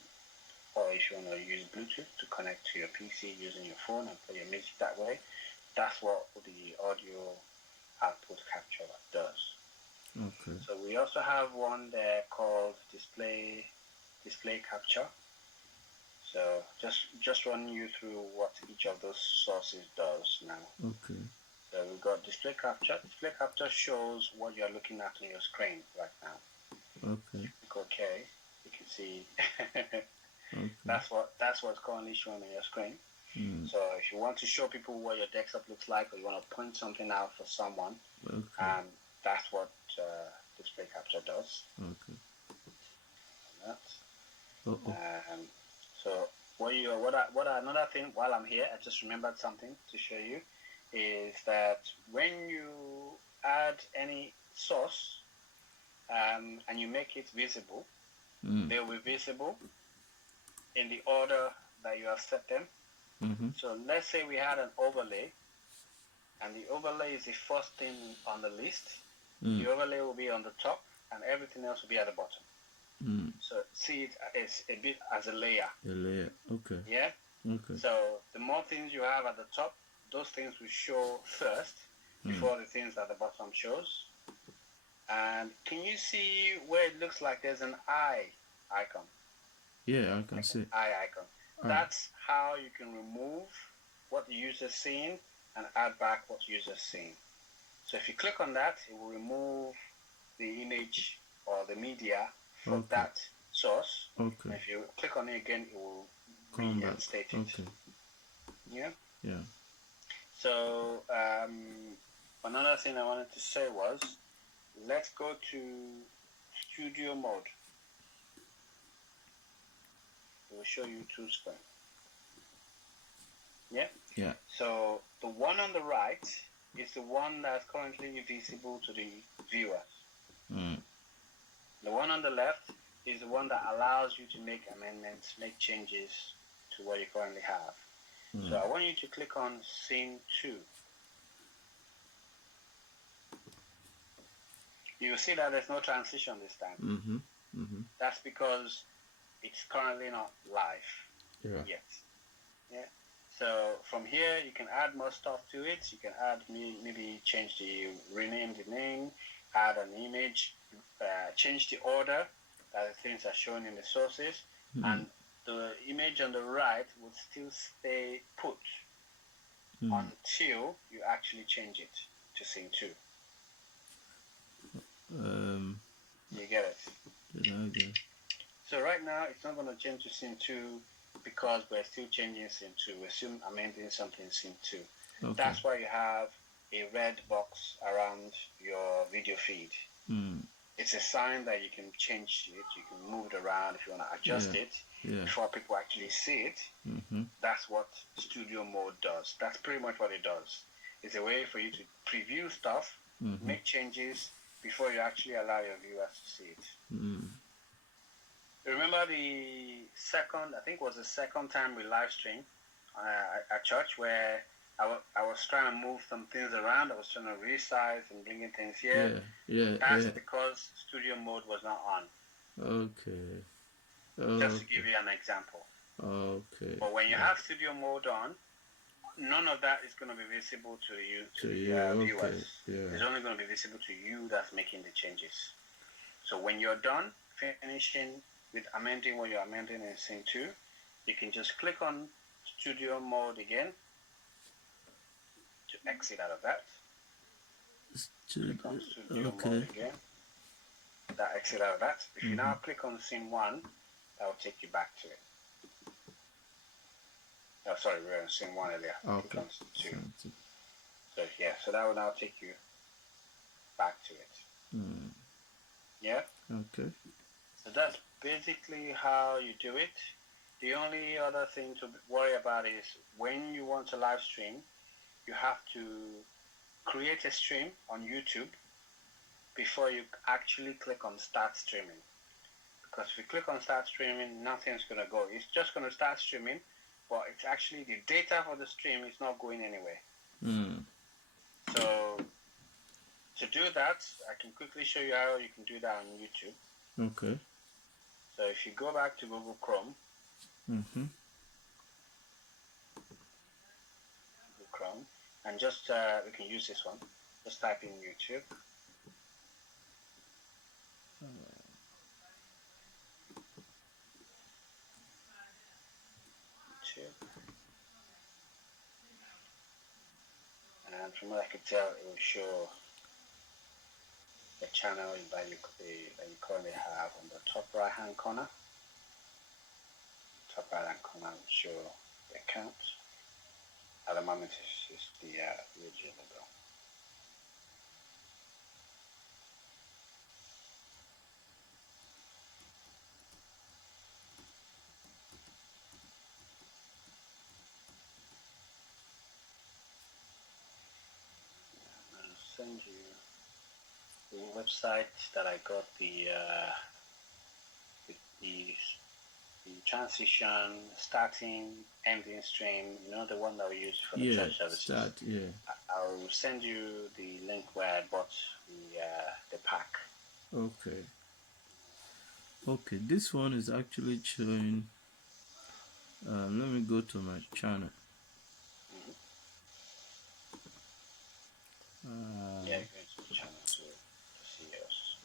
or if you want to use Bluetooth to connect to your PC using your phone and play your music that way, that's what the audio output capture does. Okay. So we also have one there called display capture. So just run you through what each of those sources does now. Okay. So we've got display capture. Display capture shows what you're looking at on your screen right now. Okay. Click OK. You can see Okay. that's what's currently shown on your screen. So if you want to show people what your desktop looks like, or you want to point something out for someone, okay. that's what display capture does. Okay. So another thing while I'm here, I just remembered something to show you, is that when you add any source and you make it visible, they'll be visible in the order that you have set them. So let's say we had an overlay, and the overlay is the first thing on the list. The overlay will be on the top, and everything else will be at the bottom. So see it as a bit as a layer. A layer. Okay. Yeah. Okay. So the more things you have at the top, those things will show first before the things at the bottom shows. And can you see where it looks like there's an eye icon? Yeah, I can see. Eye icon. That's how you can remove what the user's seeing and add back what the user's seeing. So if you click on that, it will remove the image or the media from that source. Okay. And if you click on it again, it will reinstate it. Okay. Yeah? Yeah. So another thing I wanted to say was, let's go to studio mode. It will show you two screens. Yeah? Yeah. So the one on the right is the one that's currently visible to the viewers. The one on the left is the one that allows you to make amendments, make changes to what you currently have. So I want you to click on Scene 2. You'll see that there's no transition this time. That's because it's currently not live yet. Yeah. So from here, you can add more stuff to it. You can add, maybe rename the name, add an image, change the order that the things are shown in the sources, and the image on the right would still stay put until you actually change it to Scene 2. You get it? Yeah, I get it. So right now, it's not going to change to Scene 2 because we're still changing Scene 2. We're still amending something in Scene 2. Okay. That's why you have a red box around your video feed. It's a sign that you can change it, you can move it around if you want to adjust it before people actually see it. That's what studio mode does. That's pretty much what it does. It's a way for you to preview stuff, make changes before you actually allow your viewers to see it. Remember the second time we live streamed at church, where I was trying to move some things around. I was trying to resize and bringing things here. That's because studio mode was not on. Okay. Just to give you an example. Okay. But when you have studio mode on, none of that is going to be visible to you, the viewers. It's only going to be visible to you that's making the changes. So when you're done finishing with amending what you're amending in Scene 2, you can just click on studio mode again to exit out of that. Click on studio mode again. That exit out of that. If you now click on Scene 1, that will take you back to it. Oh, sorry, we were on Scene 1 earlier. Click on 2. So that will now take you back to it. Yeah? Okay. So that's basically how you do it. The only other thing to worry about is when you want to live stream, you have to create a stream on YouTube before you actually click on start streaming. Because if you click on start streaming, nothing's going to go. It's just going to start streaming, but it's actually the data for the stream is not going anywhere. Mm. So to do that, I can quickly show you how you can do that on YouTube. Okay. So if you go back to Google Chrome, Mm-hmm. Google Chrome, and just we can use this one. Just type in YouTube. YouTube. And from what I could tell, it will show the channel that you currently have on the top right hand corner. Top right hand corner will show the account. At the moment, it's the UG logo. I'm going to send you the website that I got the transition, starting, ending stream, the one that we use for the church services. I'll send you the link where I bought the pack. Okay. Okay, this one is actually showing. Let me go to my channel. Yeah, go to the channel to see yours.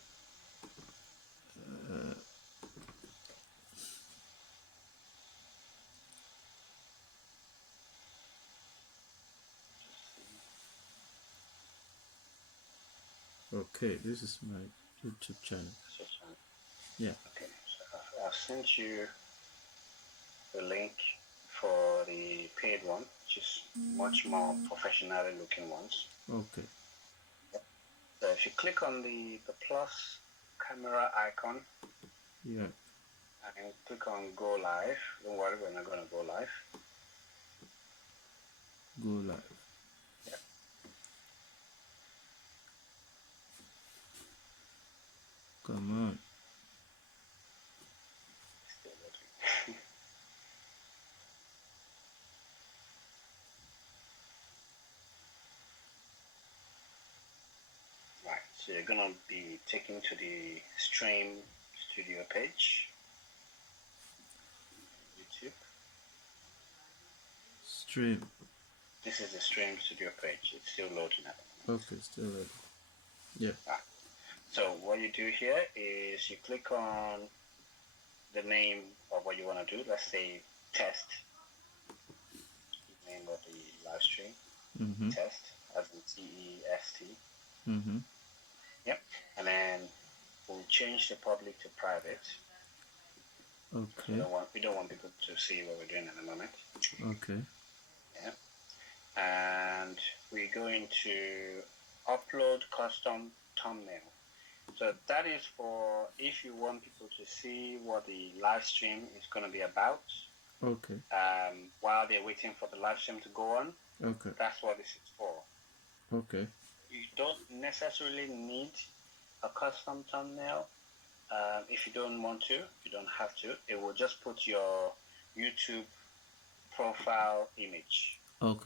Okay, this is my YouTube channel. Yeah. Okay, so I've sent you the link for the paid one, which is much more professionally looking ones. Okay. So if you click on the plus camera icon, yeah, and click on go live. Don't worry, we're not going to go live. Go live. Yeah. Come on. Still loading. Right, so you're going to be taken to the Stream Studio page. YouTube. Stream. This is the Stream Studio page. It's still loading at the moment. Okay, still loading. Yeah. So what you do here is you click on the name of what you want to do. Let's say test. Name of the live stream. Mm-hmm. Test, as in TEST. Mm-hmm. Yep. And then we'll change the public to private. Okay. We don't want people to see what we're doing at the moment. Okay. Yeah. And we're going to upload custom thumbnail. So that is for if you want people to see what the live stream is going to be about. Okay. While they're waiting for the live stream to go on. Okay. That's what this is for. Okay. You don't necessarily need a custom thumbnail. If you don't want to, you don't have to. It will just put your YouTube profile image on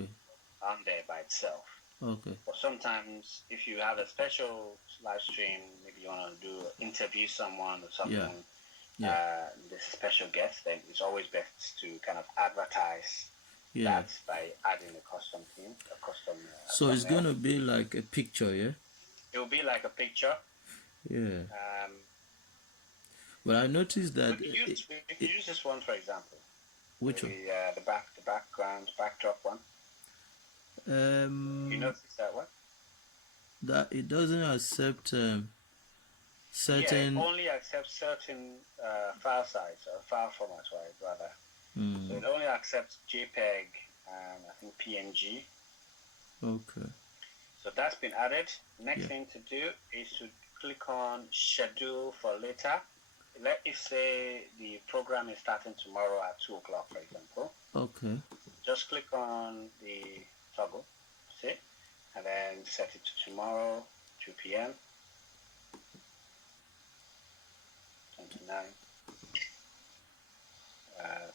there by itself. Okay. But sometimes, if you have a special live stream, maybe you want to interview someone or something, this special guest, then it's always best to kind of advertise that by adding a custom theme, a custom. So it's gonna be like a picture, yeah. It will be like a picture. Yeah. But I noticed that we can use this one for example. Which one? The backdrop one. You notice that one? That it doesn't accept certain. Yeah, it only accepts certain file size or file formats, right? Rather. So it only accepts JPEG and I think PNG. Okay. So that's been added. Next thing to do is to click on schedule for later. Let's say the program is starting tomorrow at 2 o'clock, for example. Okay. Just click on the toggle, see, and then set it to tomorrow, 2 p.m. 29,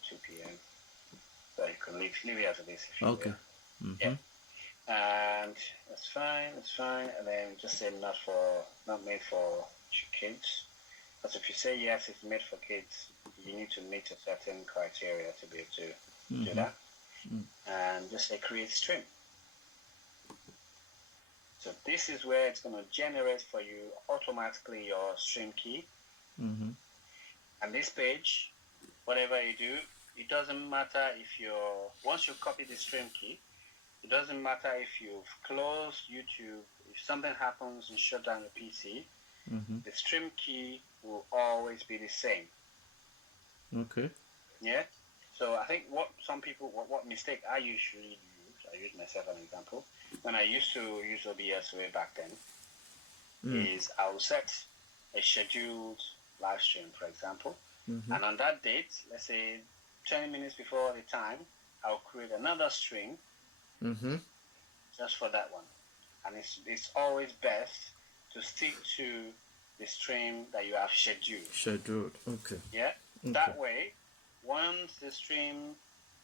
2 p.m. So you can leave it as it is if you Okay. will. Yeah. And that's fine, and then just say not made for kids. Because if you say yes, it's made for kids, you need to meet a certain criteria to be able to do that. And just say create stream. So this is where it's going to generate for you automatically your stream key. And this page, whatever you do, it doesn't matter if once you copy the stream key, it doesn't matter if you've closed YouTube, if something happens and shut down the PC, the stream key will always be the same. Okay. Yeah? So I think what mistake I usually use myself as an example, when I used to use OBS way back then, is I will set a scheduled live stream, for example, and on that date, let's say 20 minutes before the time, I'll create another stream just for that one. And it's always best to stick to the stream that you have scheduled. Okay. Yeah? Okay. That way, once the stream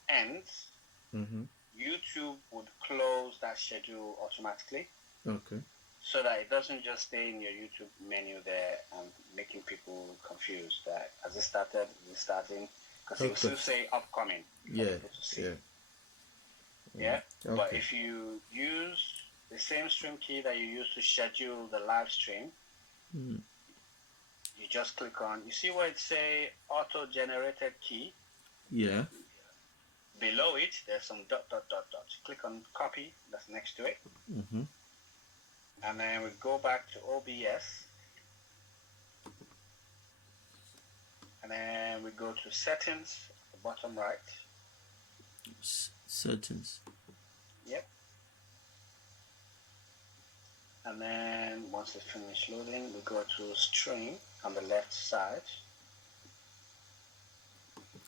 ends, YouTube would close that schedule automatically. Okay. So that it doesn't just stay in your YouTube menu there and making people confused that has it started, is it starting? Because it will still say upcoming. Yeah. Yeah. Okay. But if you use the same stream key that you use to schedule the live stream, you just click on, you see where it say auto generated key? Yeah. Below it, there's some ... Click on copy, that's next to it. And then we go back to OBS. And then we go to settings, the bottom right. Settings. Yep. And then once it's finished loading, we go to stream on the left side.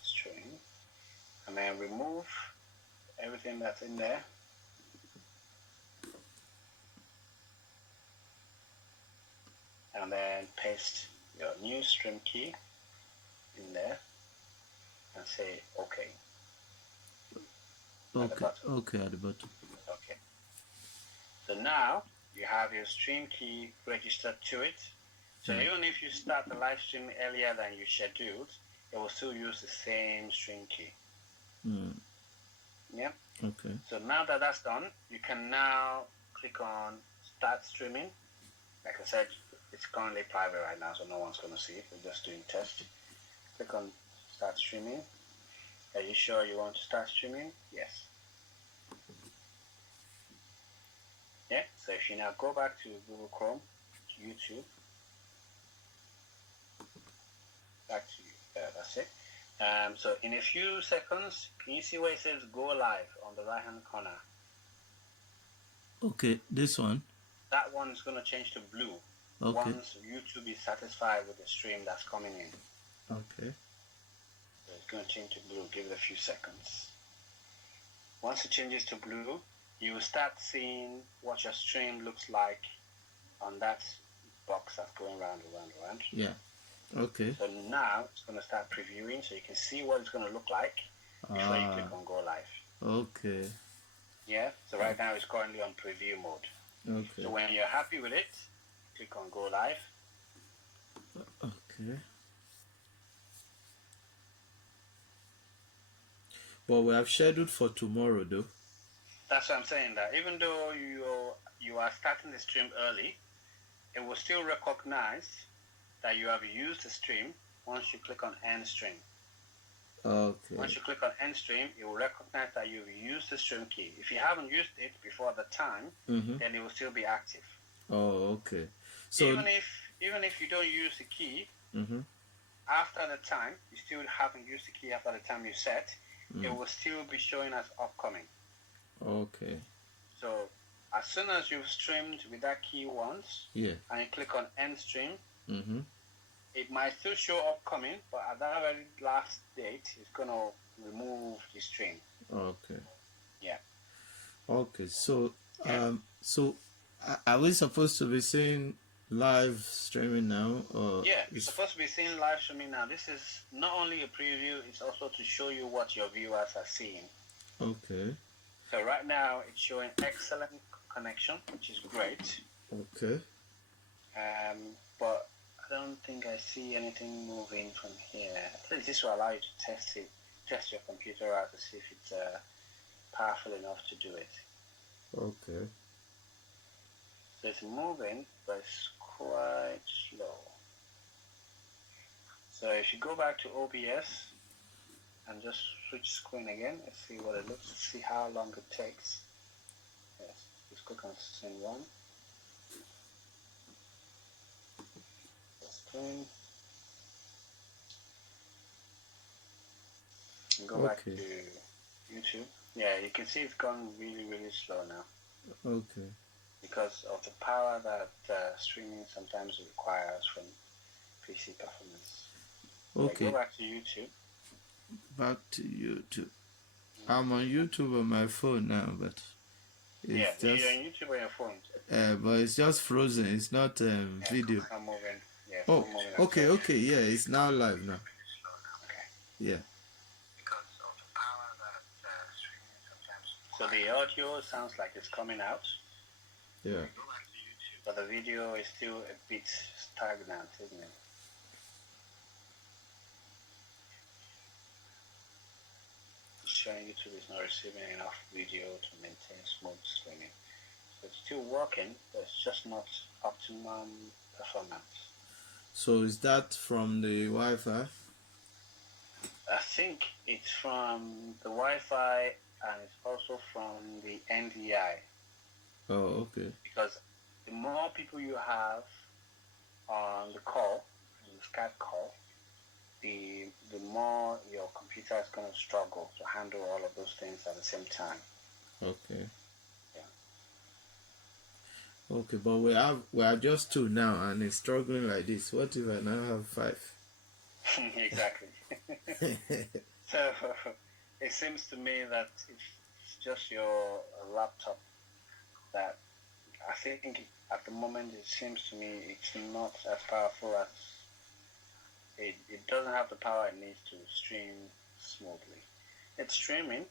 Stream. And then remove everything that's in there. And then paste your new stream key in there and say OK. Okay, at the bottom. Okay. So now you have your stream key registered to it. So even if you start the live stream earlier than you scheduled, it will still use the same stream key. Yeah. Okay. So now that that's done, you can now click on start streaming. Like I said, it's currently private right now, so no one's going to see it. We're just doing test. Click on start streaming. Are you sure you want to start streaming? Yes. Yeah, so if you now go back to Google Chrome, to YouTube, back to that's it. So in a few seconds, can you see where it says go live on the right hand corner? Okay, this one. That one is going to change to blue. Okay. Once YouTube is satisfied with the stream that's coming in. Okay. So it's going to change to blue. Give it a few seconds. Once it changes to blue, you will start seeing what your stream looks like on that box that's going round and round and round. Yeah. Okay. So now it's going to start previewing, so you can see what it's going to look like before you click on go live. Okay. Yeah. So right now it's currently on preview mode. Okay. So when you're happy with it, click on go live. Okay. Well, we have scheduled for tomorrow, though. That's what I'm saying. That even though you are starting the stream early, it will still recognize that you have used the stream once you click on end stream. Okay. Once you click on end stream, it will recognize that you've used the stream key. If you haven't used it before the time, then it will still be active. Oh, okay. So even if you don't use the key, after the time, you still haven't used the key after the time you set, it will still be showing as upcoming. Okay. So as soon as you've streamed with that key once, and you click on end stream, it might still show upcoming, but at that very last date, it's going to remove the stream. Okay. Yeah. Okay. So, are we supposed to be seeing live streaming now, or? Yeah, it's supposed to be seeing live streaming now. This is not only a preview; it's also to show you what your viewers are seeing. Okay. So right now it's showing excellent connection, which is great. Okay. But I don't think I see anything moving from here. At least this will allow you to test your computer out to see if it's powerful enough to do it. Okay. So it's moving, but it's quite slow. So if you go back to OBS and just switch screen again and see what it looks, see how long it takes. Yes, just click on screen 1. Screen. And go back to YouTube. Yeah, you can see it's gone really, really slow now. Okay. Because of the power that streaming sometimes requires from PC performance. Okay. Go back to YouTube. Back to YouTube. I'm on YouTube on my phone now, but it's you're just on YouTube on your phone. but it's just frozen. It's not video. It's not moving. Yeah, it's Oh, not moving okay, okay, yeah, it's now live now. Okay. Yeah. Because of the power that streaming sometimes. So the audio sounds like it's coming out. Yeah. But the video is still a bit stagnant, isn't it? It's showing YouTube is not receiving enough video to maintain smooth streaming. So it's still working, but it's just not optimum performance. So is that from the Wi-Fi? I think it's from the Wi-Fi and it's also from the NDI. Oh, okay. Because the more people you have on the call, on the Skype call, the more your computer is going to struggle to handle all of those things at the same time. Okay. Yeah. Okay, but we are just 2 now, and it's struggling like this. What if I now have 5? Exactly. So it seems to me that it's just your laptop that I think at the moment it seems to me it's not as powerful as it doesn't have the power it needs to stream smoothly. It's streaming,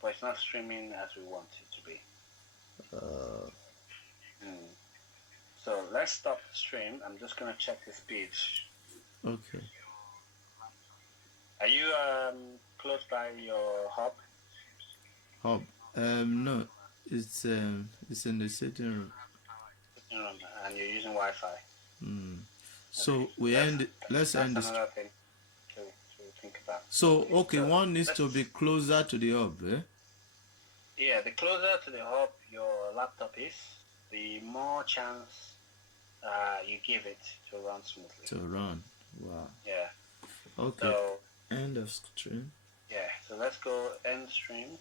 but it's not streaming as we want it to be. So let's stop the stream. I'm just gonna check the speed. Okay. Are you close by your hub? Hub. No, it's in the sitting room. And you're using Wi-Fi. So we let's end this. That's another thing to think about. So okay, one needs to be closer to the hub, eh? Yeah, the closer to the hub your laptop is, the more chance you give it to run smoothly. To run. Wow. Yeah. Okay. So end of stream. yeah, so let's go end stream,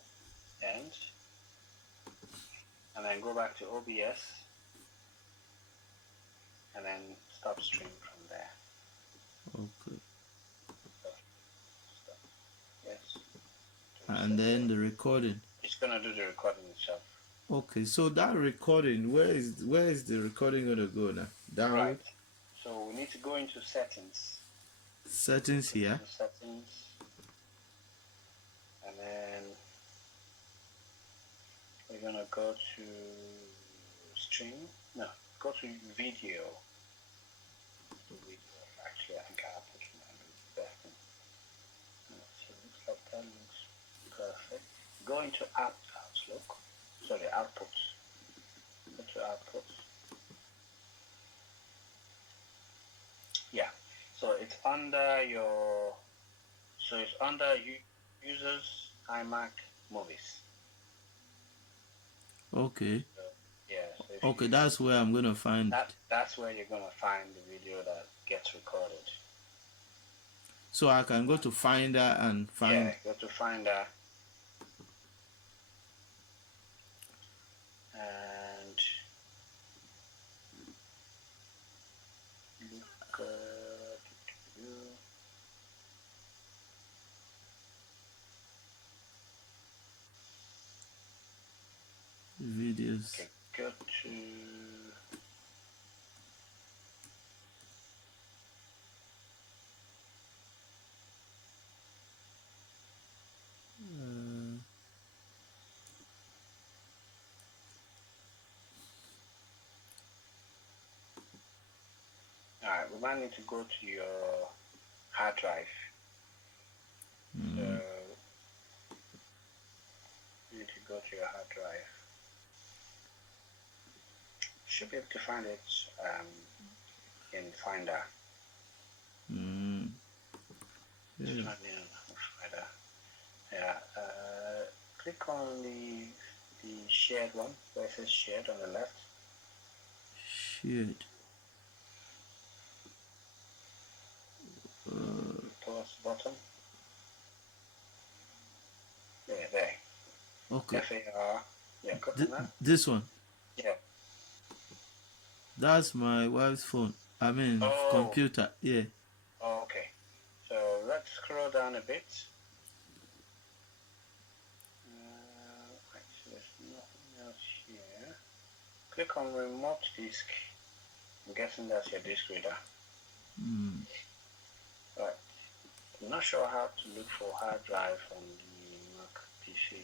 end, and then go back to OBS, and then stop stream from there. Okay. Stop. Yes. And then the recording. It's gonna do the recording itself. Okay, so that recording, where is the recording gonna go now? Download. Right. So we need to go into settings. Settings here. Settings, and then we're gonna go to stream. No, go to video. Actually, I think I have put my best. So it looks like that looks perfect. Go into Outlook. Sorry, output. Go to output. Yeah. So it's under your. So it's under users iMac movies. Okay. So, yeah. So okay, that's where I'm gonna find. That's where you're gonna find the video that gets recorded. So I can go to Finder and find. Yeah, go to Finder. And look videos. okay, go to might need to go to your hard drive. So you need to go to your hard drive. You should be able to find it in Finder. Yeah. Finder. Yeah. Click on the shared one where it says shared on the left. Shared. Towards the bottom. Yeah, there. Okay. FAR. Yeah, click on that. This one. Yeah. That's my wife's phone. I mean, computer. Yeah. Oh, okay. So let's scroll down a bit. Actually, there's nothing else here. Click on remote disk. I'm guessing that's your disk reader. Right. I'm not sure how to look for hard drive on the Mac PC.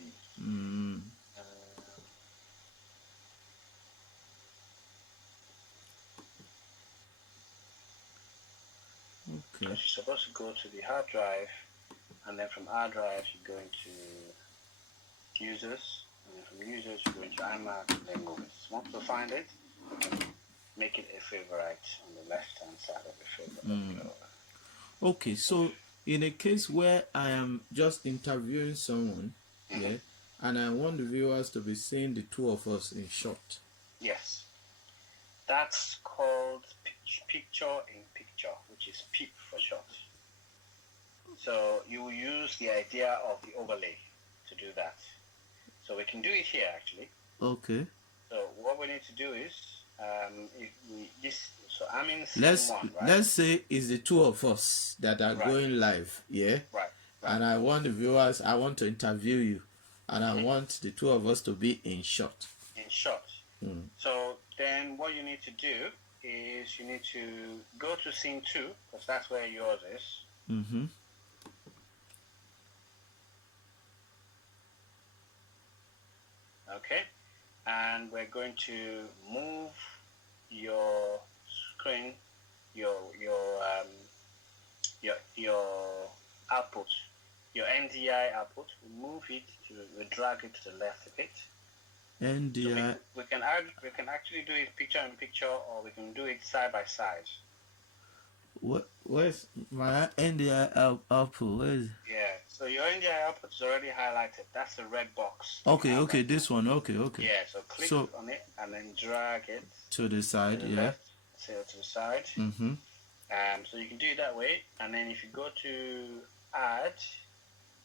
Okay. You're supposed to go to the hard drive, and then from hard drive you go into users, and then from users you go into iMac, and then movies. Once you find it, you can make it a favorite on the left hand side of the favorite. Okay, so in a case where I am just interviewing someone, yeah, and I want the viewers to be seeing the two of us in short. Yes. That's called picture-in-picture, which is PIP for short. So you will use the idea of the overlay to do that. So we can do it here actually. Okay. So what we need to do is, so I'm in scene one, right? Let's say it's the two of us that are going live, yeah? Right. And I want the viewers, I want to interview you, and I want the two of us to be in short. In short. So then what you need to do is you need to go to scene 2, because that's where yours is. Okay, and we're going to move your screen, your output, your NDI output. We move it we drag it to the left a bit. NDI. So we can actually do it picture in picture, or we can do it side by side. Where's my NDI output? Where is it? Yeah, so your NDI output is already highlighted. That's the red box. Okay, this one. Okay. Yeah, so click on it and then drag it to the side. Left, so to the side. So you can do it that way, and then if you go to add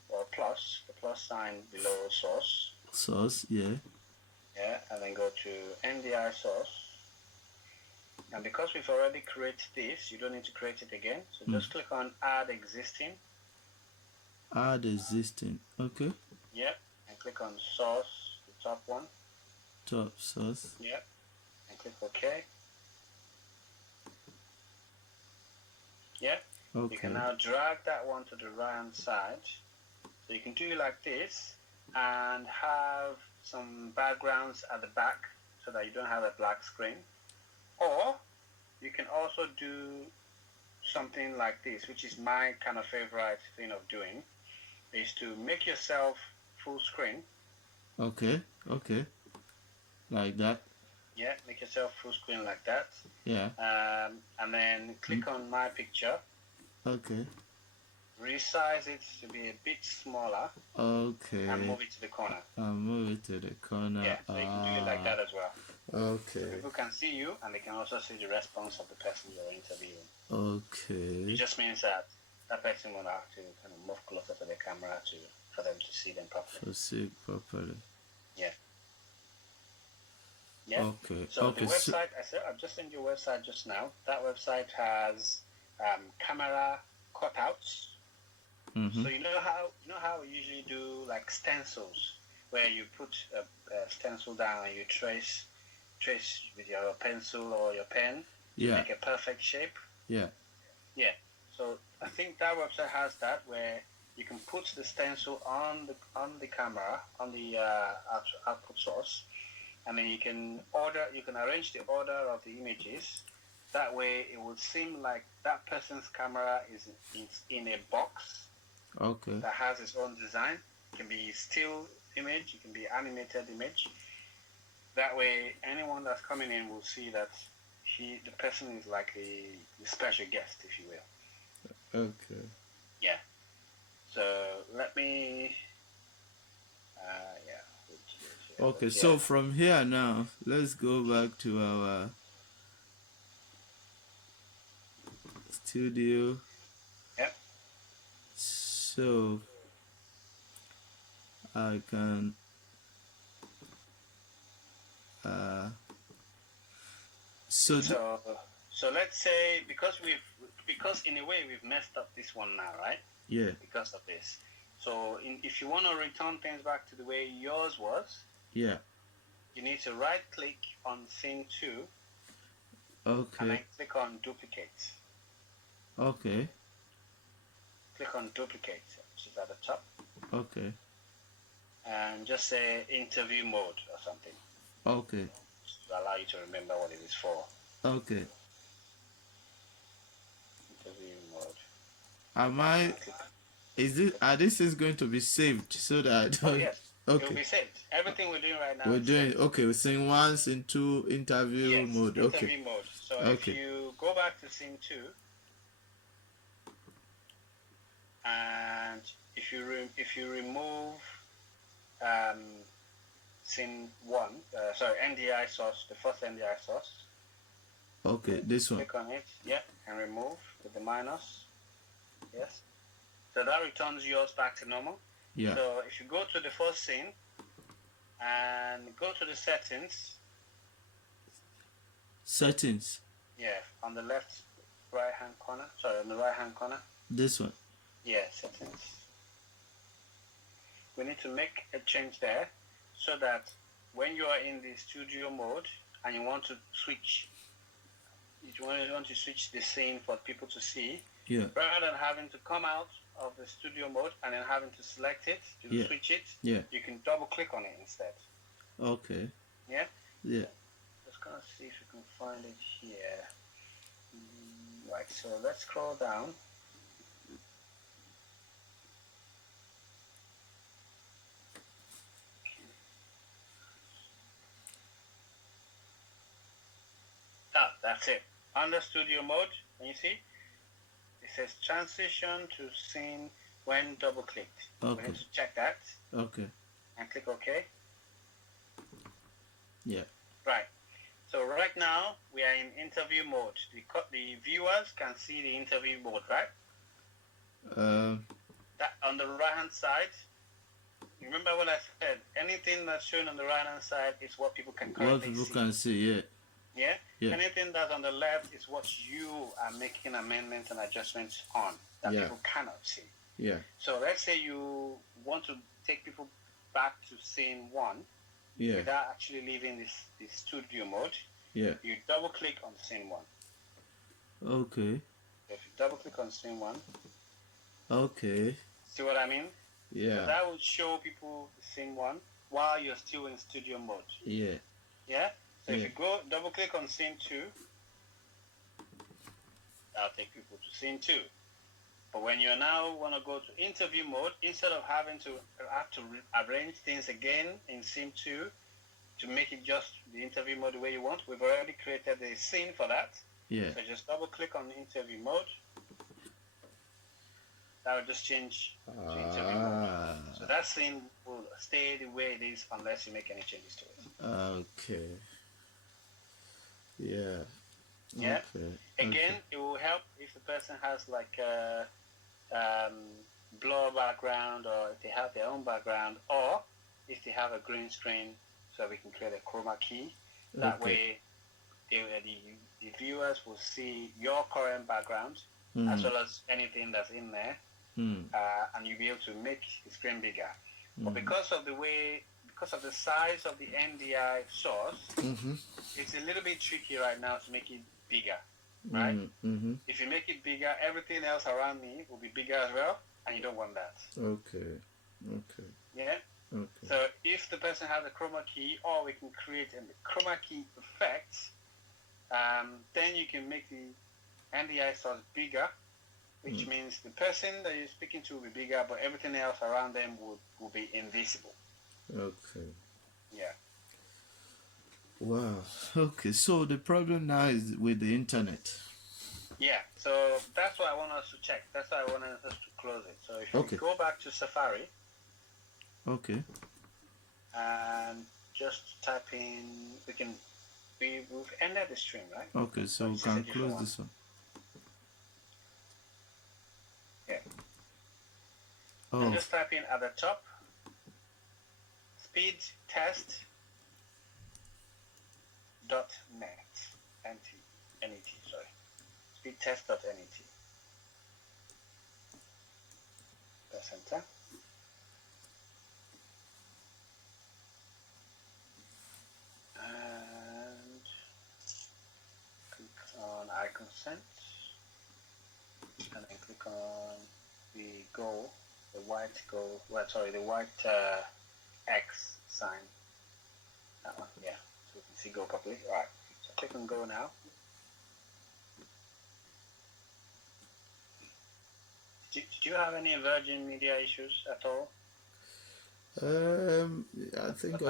or plus, the plus sign below source. Source, yeah. Yeah, and then go to NDI source. And because we've already created this, you don't need to create it again. So just click on add existing. Add existing, okay. Yep, and click on source, the top one. Top source. Yep, and click OK. Yep. Okay. You can now drag that one to the right hand side. So you can do it like this and have some backgrounds at the back so that you don't have a black screen. Or you can also do something like this, which is my kind of favorite thing of doing, is to make yourself full screen. Okay. Like that. Yeah, make yourself full screen like that. Yeah. And then click on my picture. Okay. Resize it to be a bit smaller. Okay. And move it to the corner. Move it to the corner. Yeah, so you can do it like that as well. Okay. So people can see you, and they can also see the response of the person you're interviewing. Okay. It just means that that person will have to kind of move closer to the camera for them to see them properly. To see properly. Yeah. Yeah. Okay. So the website, I've just sent you a website just now. That website has camera cutouts. So you know how we usually do like stencils, where you put a stencil down and you trace with your pencil or your pen to make a perfect shape. Yeah. So I think that website has that, where you can put the stencil on the camera, on the output source, and then you can arrange the order of the images That way, it would seem like that person's camera is in a box Okay. that has its own design. It can be still image, it can be animated image. That way, anyone that's coming in will see that the person is like a special guest, if you will. Okay. Yeah. So let me. Yeah. Okay. So from here now, let's go back to our studio. Yep. So I can. So let's say because in a way we've messed up this one now, right? Yeah. Because of this. So if you want to return things back to the way yours was, yeah, you need to right click on scene 2. Okay. And then click on duplicate. Okay. Click on duplicate, which is at the top. Okay. And just say interview mode or something. Okay. To allow you to remember what it is for. Okay. Interview mode. This is going to be saved so that I don't... Oh, yes. Okay. It will be saved. Everything we're doing right now we're is doing saved. Okay, we're saying 1, scene 2, interview mode. Okay. Interview mode. So okay. If you go back to scene 2 and if you remove scene 1, NDI source, the first NDI source. Okay, this one. Click on it, yeah, and remove with the minus. Yes. So that returns yours back to normal. Yeah. So if you go to the first scene and go to the settings. Settings. Yeah, on the left right hand corner. Sorry, on the right hand corner. This one. Yeah, settings. We need to make a change there so that when you are in the studio mode and you want to switch the scene for people to see, yeah, rather than having to come out of the studio mode and then having to select it to switch it, yeah, you can double click on it instead. Okay. Yeah? Yeah. Just gonna see if you can find it here. Right, so let's scroll down. That's it. Under studio mode, can you see? It says transition to scene when double clicked. Okay. We need to check that. Okay. And click OK. Yeah. Right. So right now we are in interview mode. The viewers can see the interview mode, right? That on the right hand side. Remember what I said? Anything that's shown on the right hand side is what people can currently see. What people can see, yeah. Yeah? Yeah. Anything that's on the left is what you are making amendments and adjustments on that people cannot see. Yeah. So let's say you want to take people back to scene 1 without actually leaving this studio mode. Yeah. You double click on scene 1. Okay. If you double click on scene 1. Okay. See what I mean? Yeah. So that will show people scene 1 while you're still in studio mode. Yeah. Yeah? So if you go double click on scene 2, that'll take people to scene 2. But when you now want to go to interview mode, instead of having to arrange things again in scene 2 to make it just the interview mode the way you want, we've already created a scene for that. Yeah. So just double click on interview mode. That will just change to interview mode. So that scene will stay the way it is unless you make any changes to it. Okay. Yeah. Yeah. Okay. Again, it will help if the person has like a blur background, or if they have their own background, or if they have a green screen, so we can create a chroma key. That way, the viewers will see your current background as well as anything that's in there, and you'll be able to make the screen bigger. But because of the size of the NDI source, it's a little bit tricky right now to make it bigger, right? If you make it bigger, everything else around me will be bigger as well, and you don't want that. Okay. Okay. Yeah? Okay. So if the person has a chroma key, or we can create a chroma key effect Then you can make the NDI source bigger, which means the person that you're speaking to will be bigger, but everything else around them will be invisible. Okay. Yeah. Wow. Okay. So the problem now is with the internet. Yeah. So that's what I want us to check. That's why I want us to close it. So if you go back to Safari. Okay. And just type in. We've ended the stream, right? Okay. So we can close this one. Yeah. And just type in at the top, speedtest.net, N-E-T, sorry, speedtest.net. Press enter. And click on I consent, and then click on the goal, the white goal, the white X sign. That one, yeah, so we can see go properly. All right, so click on go now. Did you have any Virgin Media issues at all? I think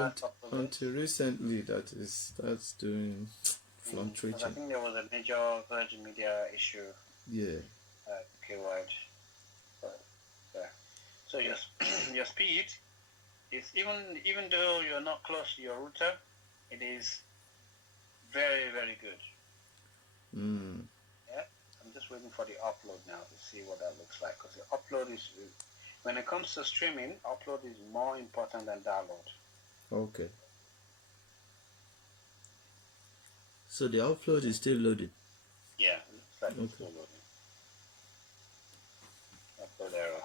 until recently that's doing fluctuating. I think there was a major Virgin Media issue. Yeah. UK-wide. So your speed is even though you're not close to your router, it is very, very good. Yeah. I'm just waiting for the upload now to see what that looks like, because the upload is, when it comes to streaming, upload is more important than download. Okay. So the upload is still loading? Yeah, it looks like it's still loading. Upload error.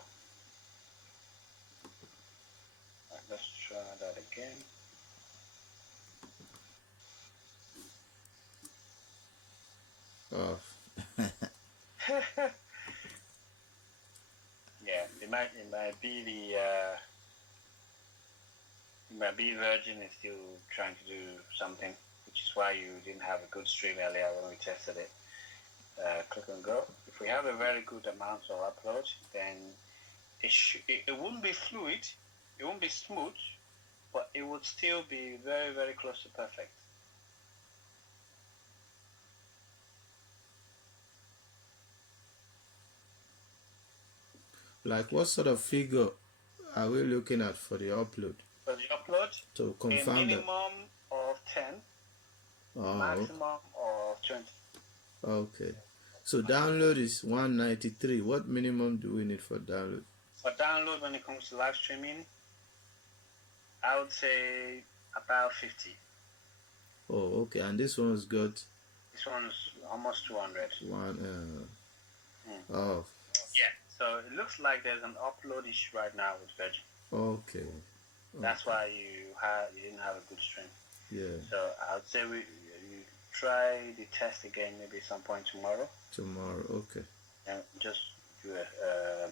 Right, let's try that again. Oh. Yeah, it might be Virgin is still trying to do something, which is why you didn't have a good stream earlier when we tested it. Click on go. If we have a very good amount of upload, then it wouldn't be fluid, it won't be smooth, but it would still be very, very close to perfect. Like what sort of figure are we looking at for the upload? For the upload, to confirm a minimum of 10, maximum of 20. Okay. So download is 193. What minimum do we need for download? For download, when it comes to live streaming, I would say about 50. Oh, okay. And this one's got? This one's almost 200. Oh. Yeah. So it looks like there's an upload issue right now with Virgin. Okay. That's why you didn't have a good stream. Yeah. So I would say you try the test again maybe some point tomorrow. Tomorrow, okay. And just do a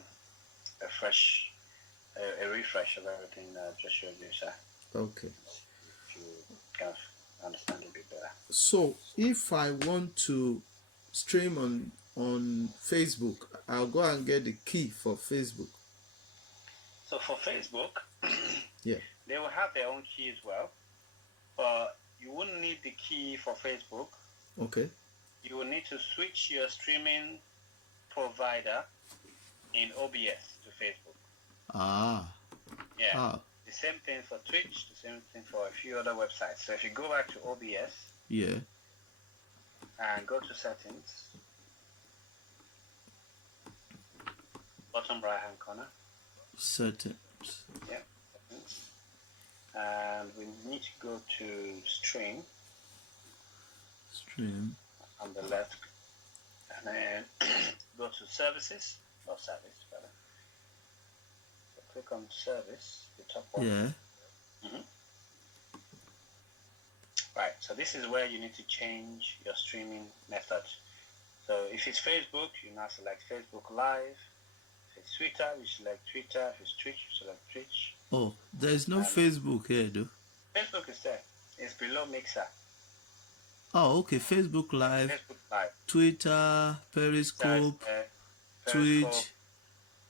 refresh of everything that just showed you, sir. Okay. If you kind of understand it a bit better. So if I want to stream on Facebook, I'll go and get the key for Facebook. So for Facebook, yeah, they will have their own key as well, but you wouldn't need the key for Facebook. Okay. You will need to switch your streaming provider in OBS to Facebook. Ah. Yeah. Ah. The same thing for Twitch, the same thing for a few other websites. So if you go back to OBS, yeah, and go to settings, bottom right hand corner. Settings. Yeah, settings. And we need to go to stream. Stream. On the left, and then go to services, or service rather. So click on service, the top one. Yeah. Right, so this is where you need to change your streaming method. So if it's Facebook, you now select Facebook Live. If it's Twitter, you select Twitter. If it's Twitch, you select Twitch. Oh, there's no Facebook here, though. Facebook is there. It's below Mixer. Oh, okay. Facebook Live, Facebook Live, Twitter, that's Periscope, Periscope, Twitch.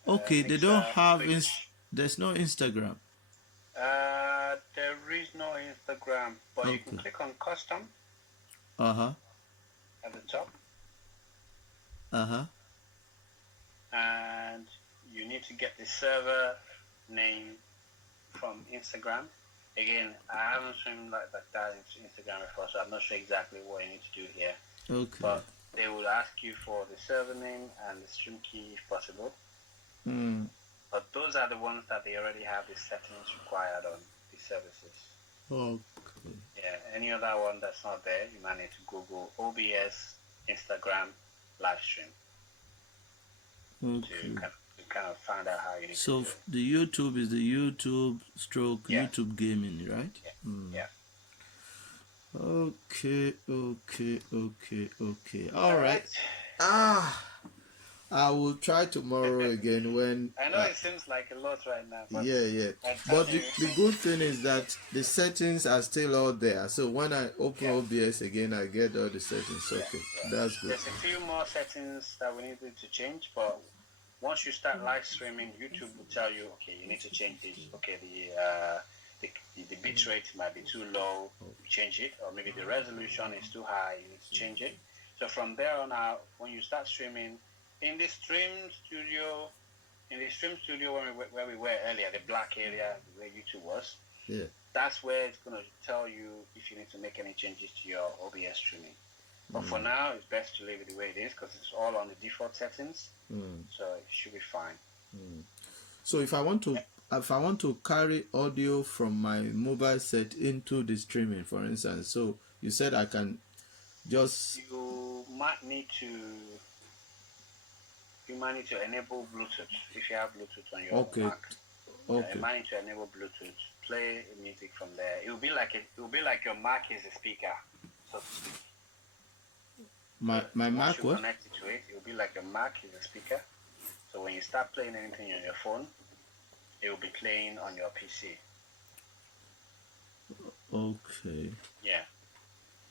Okay, they don't Mixer, have Twitch. there's no Instagram. There is no Instagram, but you can Okay. click on custom Uh-huh. at the top, Uh-huh. and you need to get the server name from Instagram. Again, I haven't streamed like that into Instagram before, so I'm not sure exactly what you need to do here. Okay. But they will ask you for the server name and the stream key if possible. But those are the ones that they already have the settings required on the services. Okay. Yeah, any other one that's not there, you might need to Google OBS Instagram live stream Okay. to kind of find out how you need So to do it. the YouTube is the YouTube stroke Yeah. YouTube gaming, right? Yeah. Okay. All right. I will try tomorrow again when. I know it seems like a lot right now. But Yeah. But the good thing is that the settings are still all there. So when I open OBS again, I get all the settings. Okay, that's good. There's a few more settings that we needed to change, but once you start live streaming, YouTube will tell you, okay, you need to change this. Okay, the bit rate might be too low, you change it, or maybe the resolution is too high, you need to change it. So from there on out, when you start streaming, in the stream studio where we were earlier, the black area where YouTube was, that's where it's going to tell you if you need to make any changes to your OBS streaming. But for now, it's best to leave it the way it is because it's all on the default settings, so it should be fine. So if I want to carry audio from my mobile set into the streaming, for instance, so you said I can just. You might need to enable Bluetooth if you have Bluetooth on your Mac. Okay. You might need to enable Bluetooth. Play music from there. It will be like your Mac is a speaker, so to speak. My Mac what? Connect it to it. It will be like your Mac is a speaker. So when you start playing anything on your phone, it will be playing on your PC. Okay. Yeah.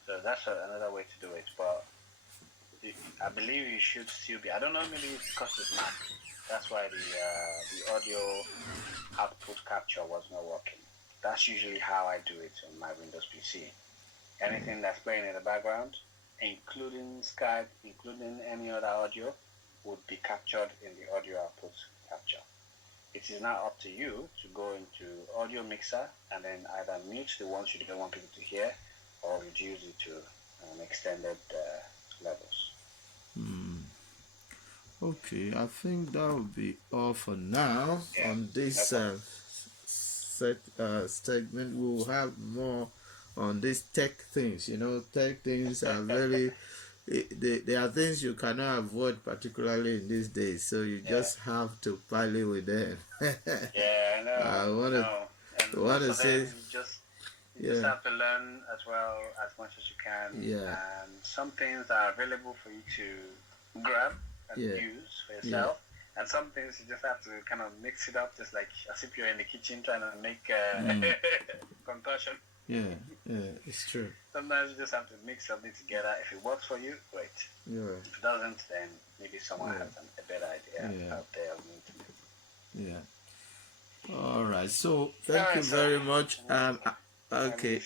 So that's another way to do it, but I believe you should still be. I don't know, maybe it's because it's Mac. That's why the audio output capture was not working. That's usually how I do it on my Windows PC. Anything that's playing in the background, including Skype, including any other audio, would be captured in the audio output capture. It is now up to you to go into Audio Mixer and then either mute the ones you don't want people to hear or reduce it to extended levels. Okay, I think that will be all for now on this segment. We'll have more on these tech things. You know, tech things are very. They are things you cannot avoid, particularly in these days. So you just have to parley with them. I know. I want to say. You just have to learn as well as much as you can. And some things are available for you to grab and use for yourself. And some things you just have to kind of mix it up, just like as if you're in the kitchen trying to make concoction. It's true. Sometimes you just have to mix something together. If it works for you, great. If it doesn't, then maybe someone has a better idea out there on the internet. All right. So thank you very much. Okay.